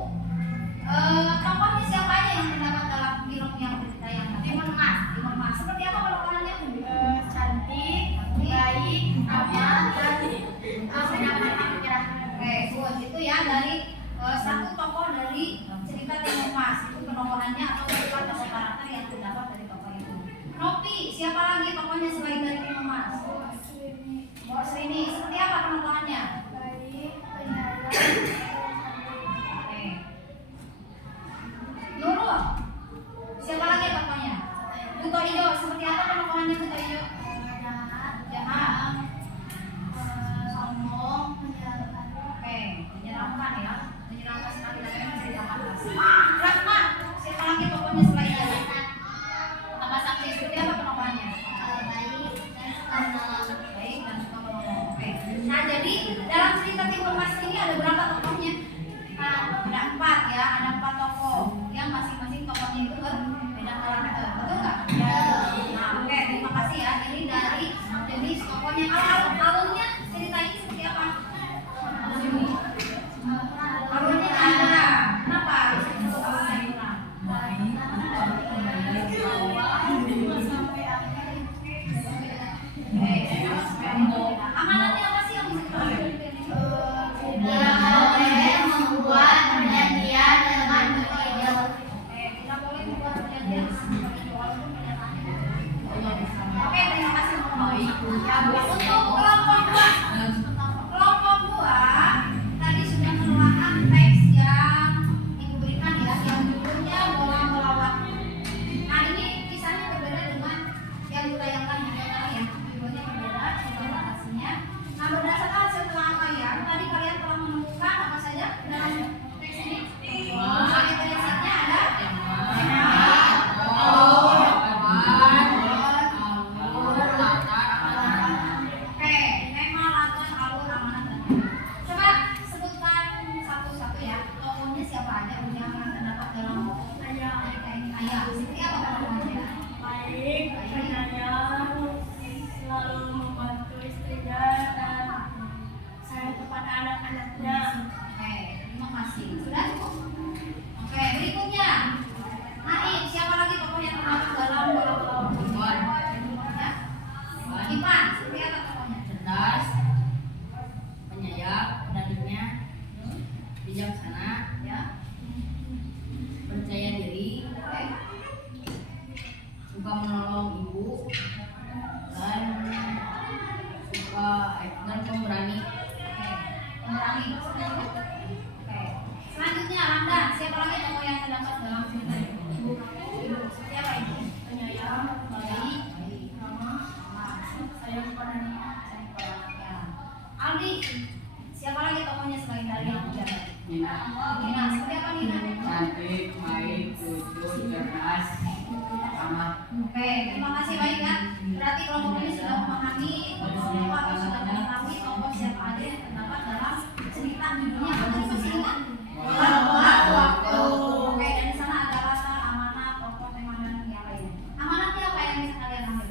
tokohnya siapa aja yang terdapat dalam film yang ditayangkan? Timun Emas. Timun Emas. Seperti apa pelokohannya? Cantik, baik, ramah, Oke, good. Itu ya dari satu tokoh dari cerita Timun Emas. Itu penokohannya atau sifat atau karakter yang terdapat dari tokoh itu. Nopi, siapa lagi tokohnya selain dari Timun Emas? Mbok Srini. Seperti apa penokohannya? Oke. Nurul, siapa lagi tokohnya? Buto Ijo, seperti apa penokohannya Buto Ijo? Jahat. Oke, menyeramkan ya. Menyeramkan sekali dan memang cerita fantasi. Ratna, siapa lagi tokohnya selain dia? Tambah saksi, seperti apa penokohannya? Baik dan suka menolong. Oke. Untuk kelompok dua tadi sudah menelaah teks yang ibu berikan ya, yang judulnya bola waktu. Nah ini kisahnya berbeda dengan yang ditayangkan di channel ya, videonya berbeda, sebenarnya hasilnya. Nah berdasarkan hasil penelitian tadi kalian telah menemukan apa saja dalam teks ini? Prinsipnya ada bijaksana, ya, percaya diri, suka menolong ibu, dan pemberani. Pemberani. Oke. Selanjutnya Ramdan, siapa lagi tokoh yang terdapat dalam cerita ini? Siapa ini? Penyayang, Baik, ramah, sayang kepada ya. Aldi, siapa lagi tokohnya selain dari yang tiga tadi? Nina. Nina, seperti apa Nina? Cantik, baik, lucu, cerdas, ramah. Oke, terima kasih baik ya. Berarti kelompok ini sudah memahami tokoh atau sudah mengetahui tokoh siapa aja yang terdapat dalam cerita judulnya. Apa tadi masih ingat? Bola waktu. Oke, dan di sana ada rasa amanah, tokoh, tema dan yang lainnya. Amanahnya apa yang bisa kalian ambil?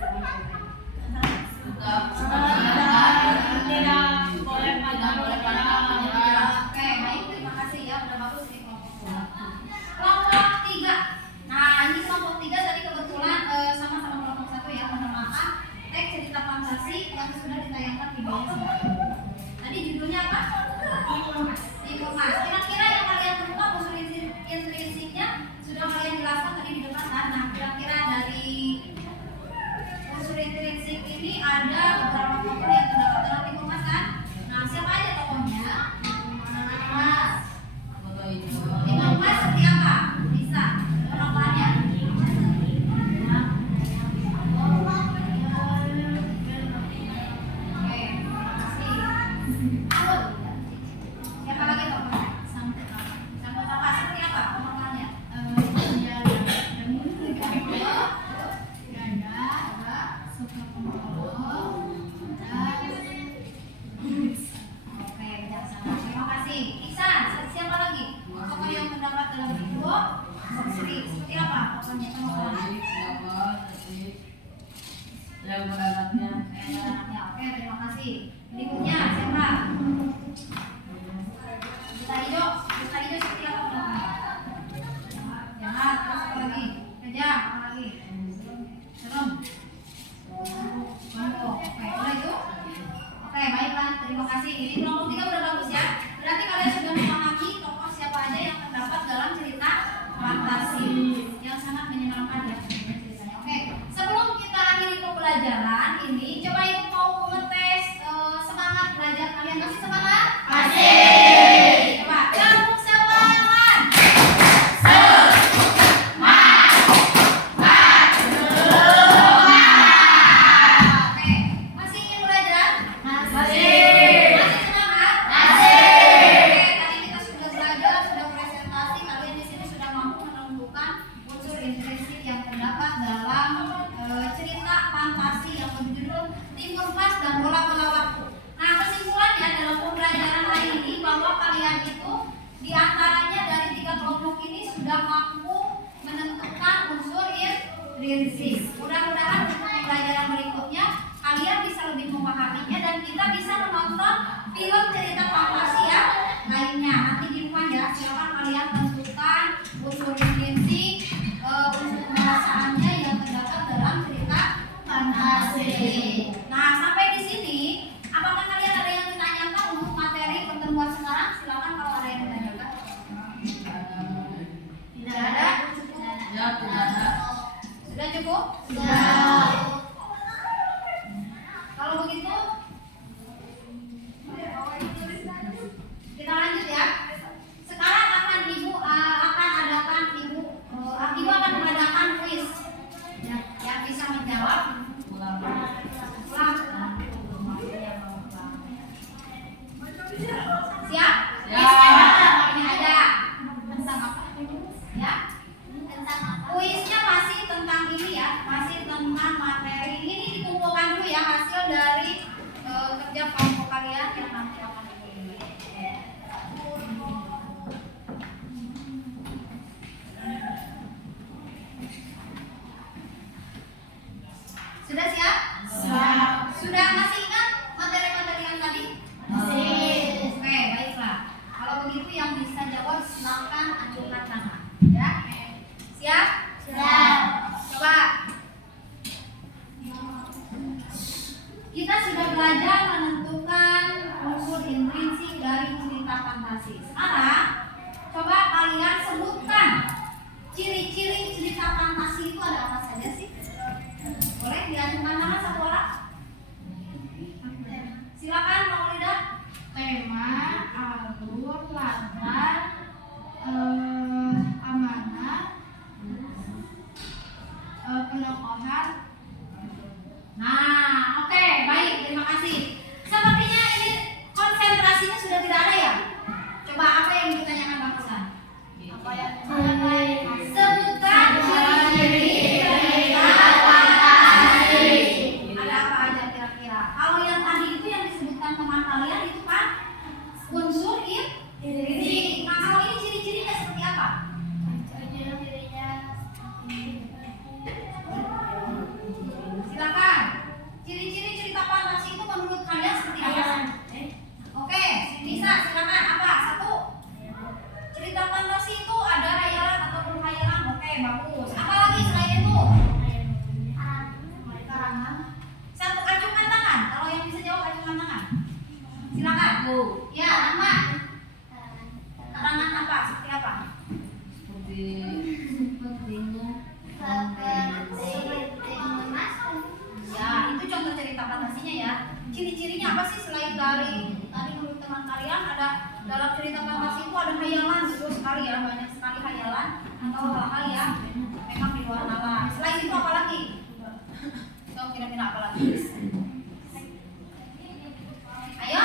tidak boleh menyerah. Oke, baik, terima kasih ya, udah bagus nih kelompok dua. Kelompok tiga. Nah, ini kelompok tiga tadi kebetulan sama-sama kelompok satu ya, menelaah teks cerita fantasi yang sudah ditayangkan videonya sendiri. Tadi judulnya apa? Informasi. Kira-kira yang kalian temukan unsur intrinsiknya sudah kalian jelaskan tadi di depan kan? Nah, kira-kira dari unsur intrinsik ini ada beberapa tokoh yang terdapat dalam informasi kan? Nah, siapa aja tokohnya? Mas. Informasi seperti apa? Bisa. Penampilannya? Oke, makasih. Alun. Siapa lagi tokohnya? Sambut apa? Seperti apa penampilannya? Oke, bijaksana. Terima kasih. Iksan, siapa lagi? Tokoh yang terdapat dalam video seperti apa? Tokohnya penampilannya? Yang beranaknya. Ya, oke, terima kasih. Berikutnya siapa? Buta hijau seperti apa penampilannya? Jahat, terus apa lagi? Kejam, apa lagi? Serem. Oke, udah itu? Oke, baiklah, terima kasih. Ini kelompok tiga udah bagus ya. Berarti kalian sudah memahami tokoh siapa aja yang terdapat dalam cerita fantasi yang sangat menyenangkan ya ceritanya. Oke, sebelum kita akhiri pembelajaran ini, coba ibu mau mengetes semangat belajar kalian. Masih semangat? Masih. Coba kamu semangat. Oke, masih ingin belajar? Masih semangat? Oke, tadi kita sudah belajar, sudah presentasi. Kalian di sini sudah mampu menemukan unsur intrinsik yang terdapat dalam cerita fantasi yang berjudul Timur Mas dan Bola-Bola Waktu. Nah, kesimpulannya dalam pembelajaran hari ini bahwa kalian itu diantaranya dari tiga kelompok ini sudah mampu menentukan unsur intrinsik. Mudah-mudahan untuk pembelajaran berikutnya kalian bisa lebih memahaminya dan kita bisa menonton film cerita fantasi yang lainnya. Nanti di rumah ya, silakan kalian tentukan unsur intrinsik, unsur pembahasannya yang terdapat dalam cerita fantasi. Nah, sampai di sini, apakah kalian ada yang ditanyakan untuk materi pertemuan sekarang? Silakan kalau ada yang ditanyakan. Tidak ada? Ya, tidak ada. Sudah cukup? Sudah. kita sudah belajar menentukan unsur intrinsik dari cerita fantasi. Sekarang coba kalian sebutkan ciri-ciri cerita fantasi itu ada apa saja sih? Boleh diajukan tangan satu orang? Silakan Maulida. Tema, alur, latar, amanah, penokohan. Nah, oke, baik, terima kasih. Sepertinya ini konsentrasinya sudah tidak ada ya? Coba apa yang ditanyakan Bang Hasan? Apa yang Sebutkan ciri-ciri cerita fantasi. Ada apa aja kira-kira? Kalau yang tadi itu yang disebutkan teman kalian itu kan unsur intrinsik. Nah, kalau ini ciri-cirinya seperti apa? Silakan. Ciri-ciri cerita fantasi itu menurut kalian seperti apa? Oke, bisa silakan apa? Satu. Cerita fantasi itu ada hayalan ataupun khayalan. Oke, bagus. Apa lagi selain itu? Satu, acungkan tangan. Kalau yang bisa jawab acungkan tangan. Silakan. Ya, nama. Karangan apa? Seperti apa? Ya, itu contoh cerita fantasinya ya. Ciri-cirinya apa sih selain dari tadi menurut teman kalian ada dalam cerita fantasi itu ada hayalan betul sekali ya, banyak sekali hayalan atau hal-hal yang memang di luar nalar. Selain itu apa lagi? Tahu kira-kira apa lagi? Ayo.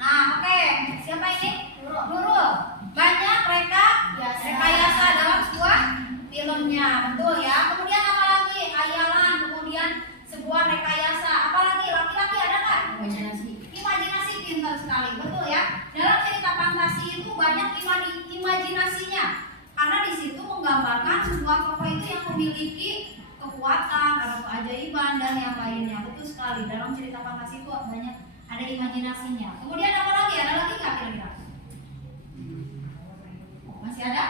Nah, oke. Siapa ini? Nurul. Banyak rekayasa dalam sebuah filmnya, betul ya. Kemudian apa lagi? Hayalan, kemudian sebuah rekayasa. Apa lagi? Laki-laki ada nggak? Imajinasi, pintar sekali, betul ya. Dalam cerita fantasi itu banyak imajinasinya, karena di situ menggambarkan sebuah tokoh itu yang memiliki kekuatan atau keajaiban dan yang lainnya. Betul sekali. Dalam cerita fantasi itu banyak ada imajinasinya. Kemudian apa lagi? Ada lagi nggak kira-kira? Masih ada?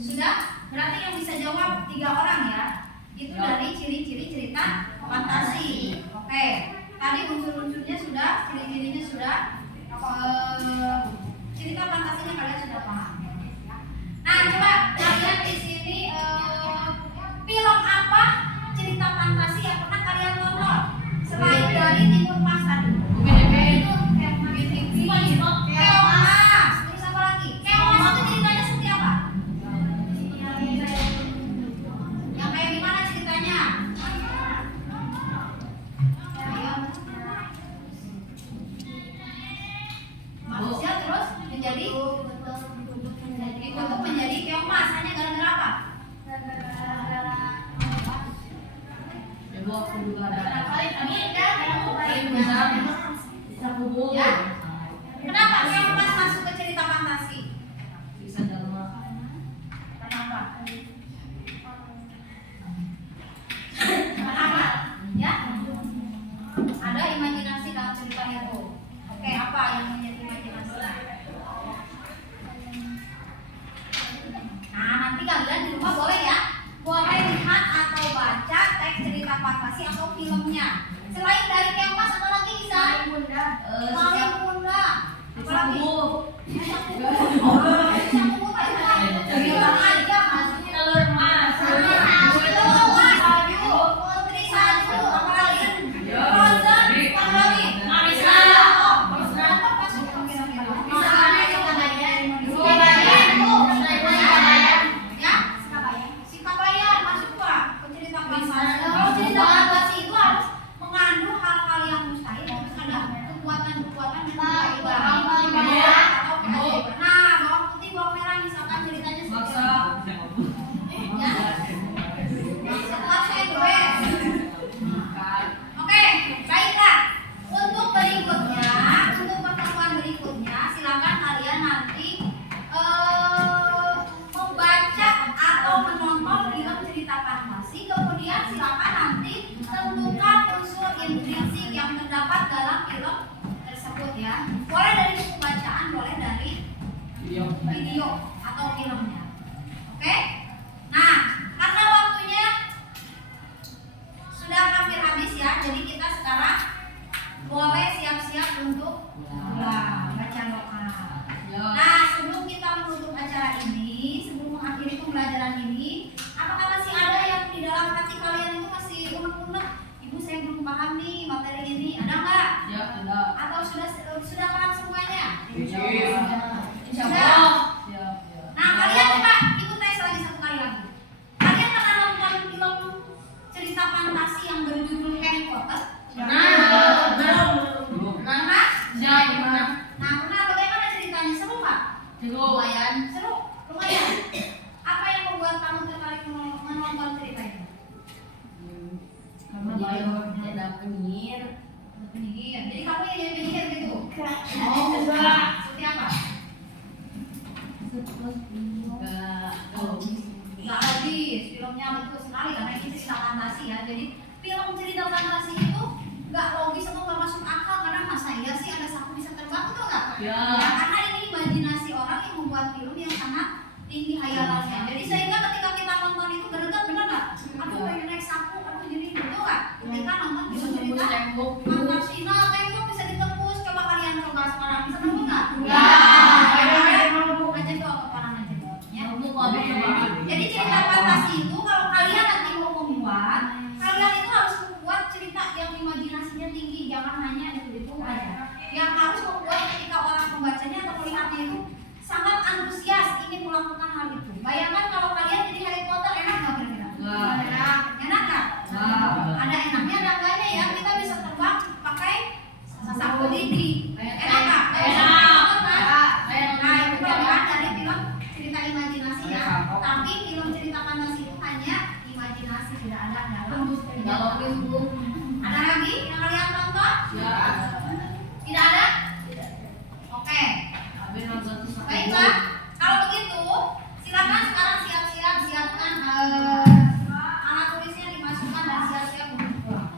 Sudah? Berarti yang bisa jawab 3 orang ya. Itu dari ciri-ciri cerita fantasi. Oke. Tadi unsur-unsurnya sudah, ciri-cirinya sudah. Cerita fantasinya kalian sudah paham. Nah, coba kalian di sini film apa cerita fantasi yang pernah kalian tonton selain dari Timur Mas tadi? Keomas. Terus apa lagi? Keomas itu ceritanya seperti apa? Yang kayak gimana ceritanya? Ayo. Manusia terus menjadi dikutuk menjadi keomas hanya gara-gara apa? Ya. Kenapa keomas masuk ke cerita fantasi? Kenapa? Kenapa? Ya? Ada imajinasi dalam cerita itu. Oke, apa yang menjadi imajinasi? Nah, nanti kalian di rumah boleh ya, boleh lihat atau baca teks cerita fantasi atau filmnya. Selain dari keomas apa lagi bisa? Maling bunda. Apa lagi? Ayam kuku aja maksudnya telur emas. Salju, putri salju, apa lagi? Frozen, apa lagi? Marisa. Apa masuk kira-kira? Sikabayan masuk gak ke cerita fantasi? Kalau cerita fantasi itu harus mengandung hal-hal yang mustahil, terus ada kekuatan-kekuatan yang nah, bawang putih, bawang merah misalkan ceritanya seperti apa? Ya? Setelah saya goes. Oke, baiklah. Untuk berikutnya, untuk pertemuan berikutnya, silakan kalian nanti membaca atau menonton film cerita fantasi. Kemudian silakan nanti tentukan unsur intrinsik yang terdapat dalam film tersebut ya. Boleh dari buku bacaan, boleh dari video atau filmnya. Oke? Nah, karena waktunya Jadi kamu yang mikir gitu. Oh, Seperti apa? Nggak logis. Filmnya betul sekali karena ini cerita fantasi ya. Jadi film cerita fantasi itu nggak logis atau nggak masuk akal karena masa iya sih ada sapu bisa terbang, betul nggak? Ya. Karena ini imajinasi orang yang membuat film yang sangat tinggi hayalannya. Jadi sehingga ketika kita nonton itu greget, bener nggak? Aduh pengen naik sapu, aduh jadi betul nggak? Ketika nonton film cerita fantasi, nah tembok bisa ditembus. Coba kalian coba sekarang bisa nembus nggak? Ya. Aja tuh kepala aja tuh. Ya. Jadi cerita fantasi itu kalau kalian nanti mau membuat, kalian itu harus membuat cerita yang imajinasinya tinggi, jangan hanya itu aja. Yang harus membuat ketika orang membacanya atau melihatnya itu sangat antusias ingin melakukan hal itu. Bayangkan kalau kalian jadi Harry Potter, enak nggak kira-kira? Enak nggak? Ada enaknya, ada enggaknya ya. Kita bisa terbang pakai sapu lidi. Enak nggak? Nah itu kan dari film cerita imajinasi ya. Tapi film cerita fantasi itu hanya imajinasi, tidak ada dalam. Ada lagi yang kalian tonton? Tidak ada? Oke. Baiklah. Kalau begitu, silakan sekarang siap-siap siapkan alat tulisnya dimasukkan dan siap-siap untuk pulang.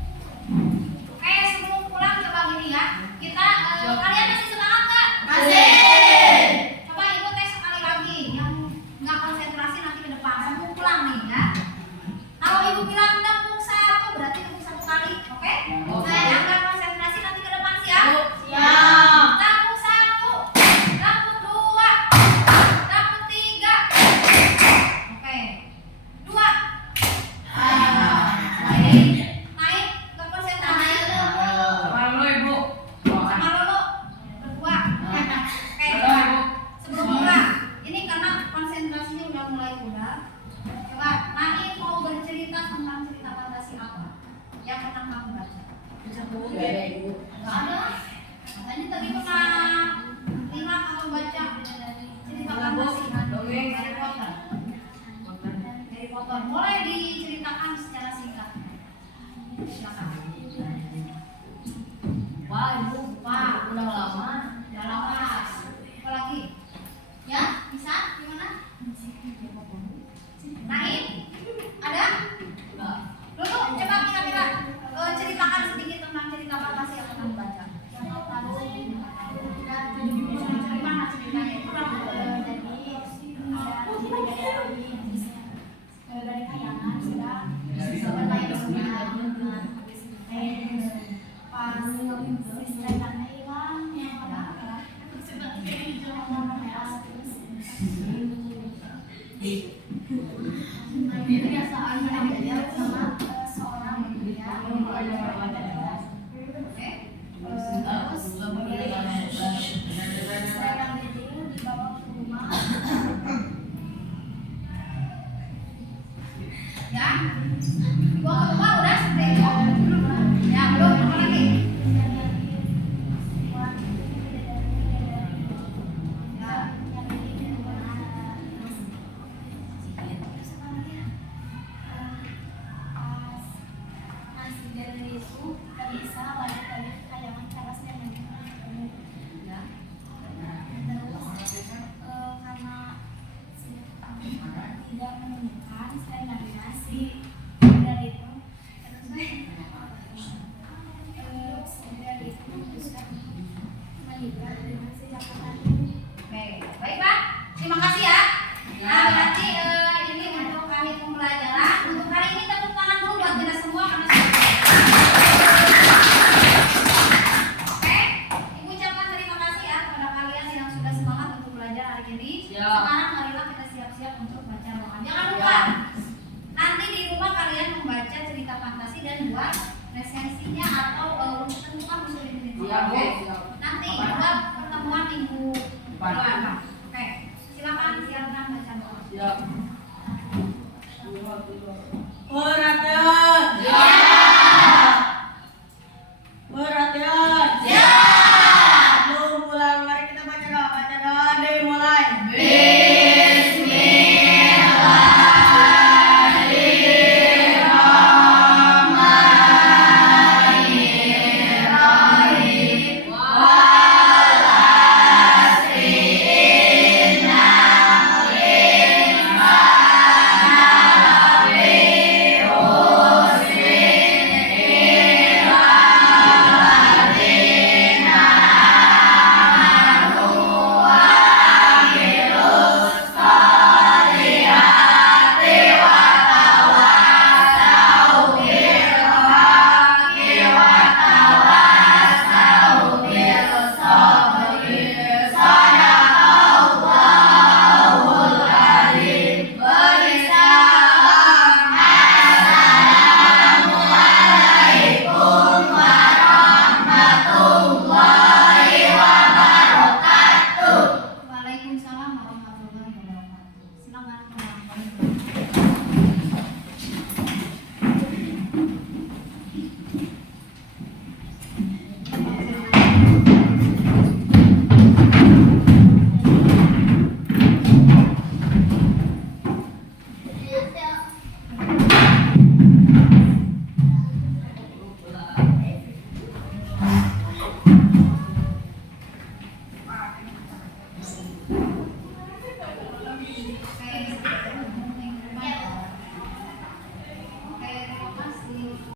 Oke, sebelum pulang coba gini ya. Kita kalian masih semangat nggak? Masih. Coba ibu tes sekali lagi. Yang nggak konsentrasi nanti ke depan. Sebelum pulang nih ya. Kalau ibu bilang tepuk satu, berarti tepuk satu kali, oke? Nah, yang nggak konsentrasi nanti ke depan siap? Siap. Tepuk satu, tepuk dua, tepuk tiga. Oke. Dua. Naik ke konsentrasi. Sama dulu berdua. Oke, sebelum pulang ini karena konsentrasinya udah mulai pudar. Coba Naim mau bercerita tentang cerita fantasi apa yang pernah kamu baca? Nggak ada. Katanya tadi pernah lihat kamu baca cerita fantasi Harry Potter. Harry Potter boleh diceritakan secara singkat. Silakan. Wah, ibu, Pak, udah lama. Udah lama. Apa lagi? Ya, bisa? Gimana? Naim? Ada? Dulu, coba kira-kira ceritakan sedikit tentang cerita fantasi yang pernah dibaca. Gimana ceritanya? Dari kayangan sudah pas listriknya hilang kebiasaan dia sama seorang pria terus serang itu dibawa ke rumah Ya? Dibawa ke rumah udah seperti itu? Ya, belum. Apa lagi? tidak menemukan selain navigasi dari itu dari itu memutuskan menikah dengan si Jakarta. Oke, baik Pak. Terima kasih ya. Nah, berarti ini untuk kami pembelajaran. Untuk hari ini tepuk tangan dulu buat kita semua karena Oke, Ibu ucapkan terima kasih ya kepada kalian yang sudah semangat untuk belajar hari ini. Sekarang marilah kita siap-siap untuk baca doa. Jangan lupa nanti di rumah kalian membaca cerita fantasi dan buat resensinya atau tentukan usul ini. Oke. Nanti buat pertemuan minggu depan. Oke, silakan siapkan baca doa. Oh, Rada.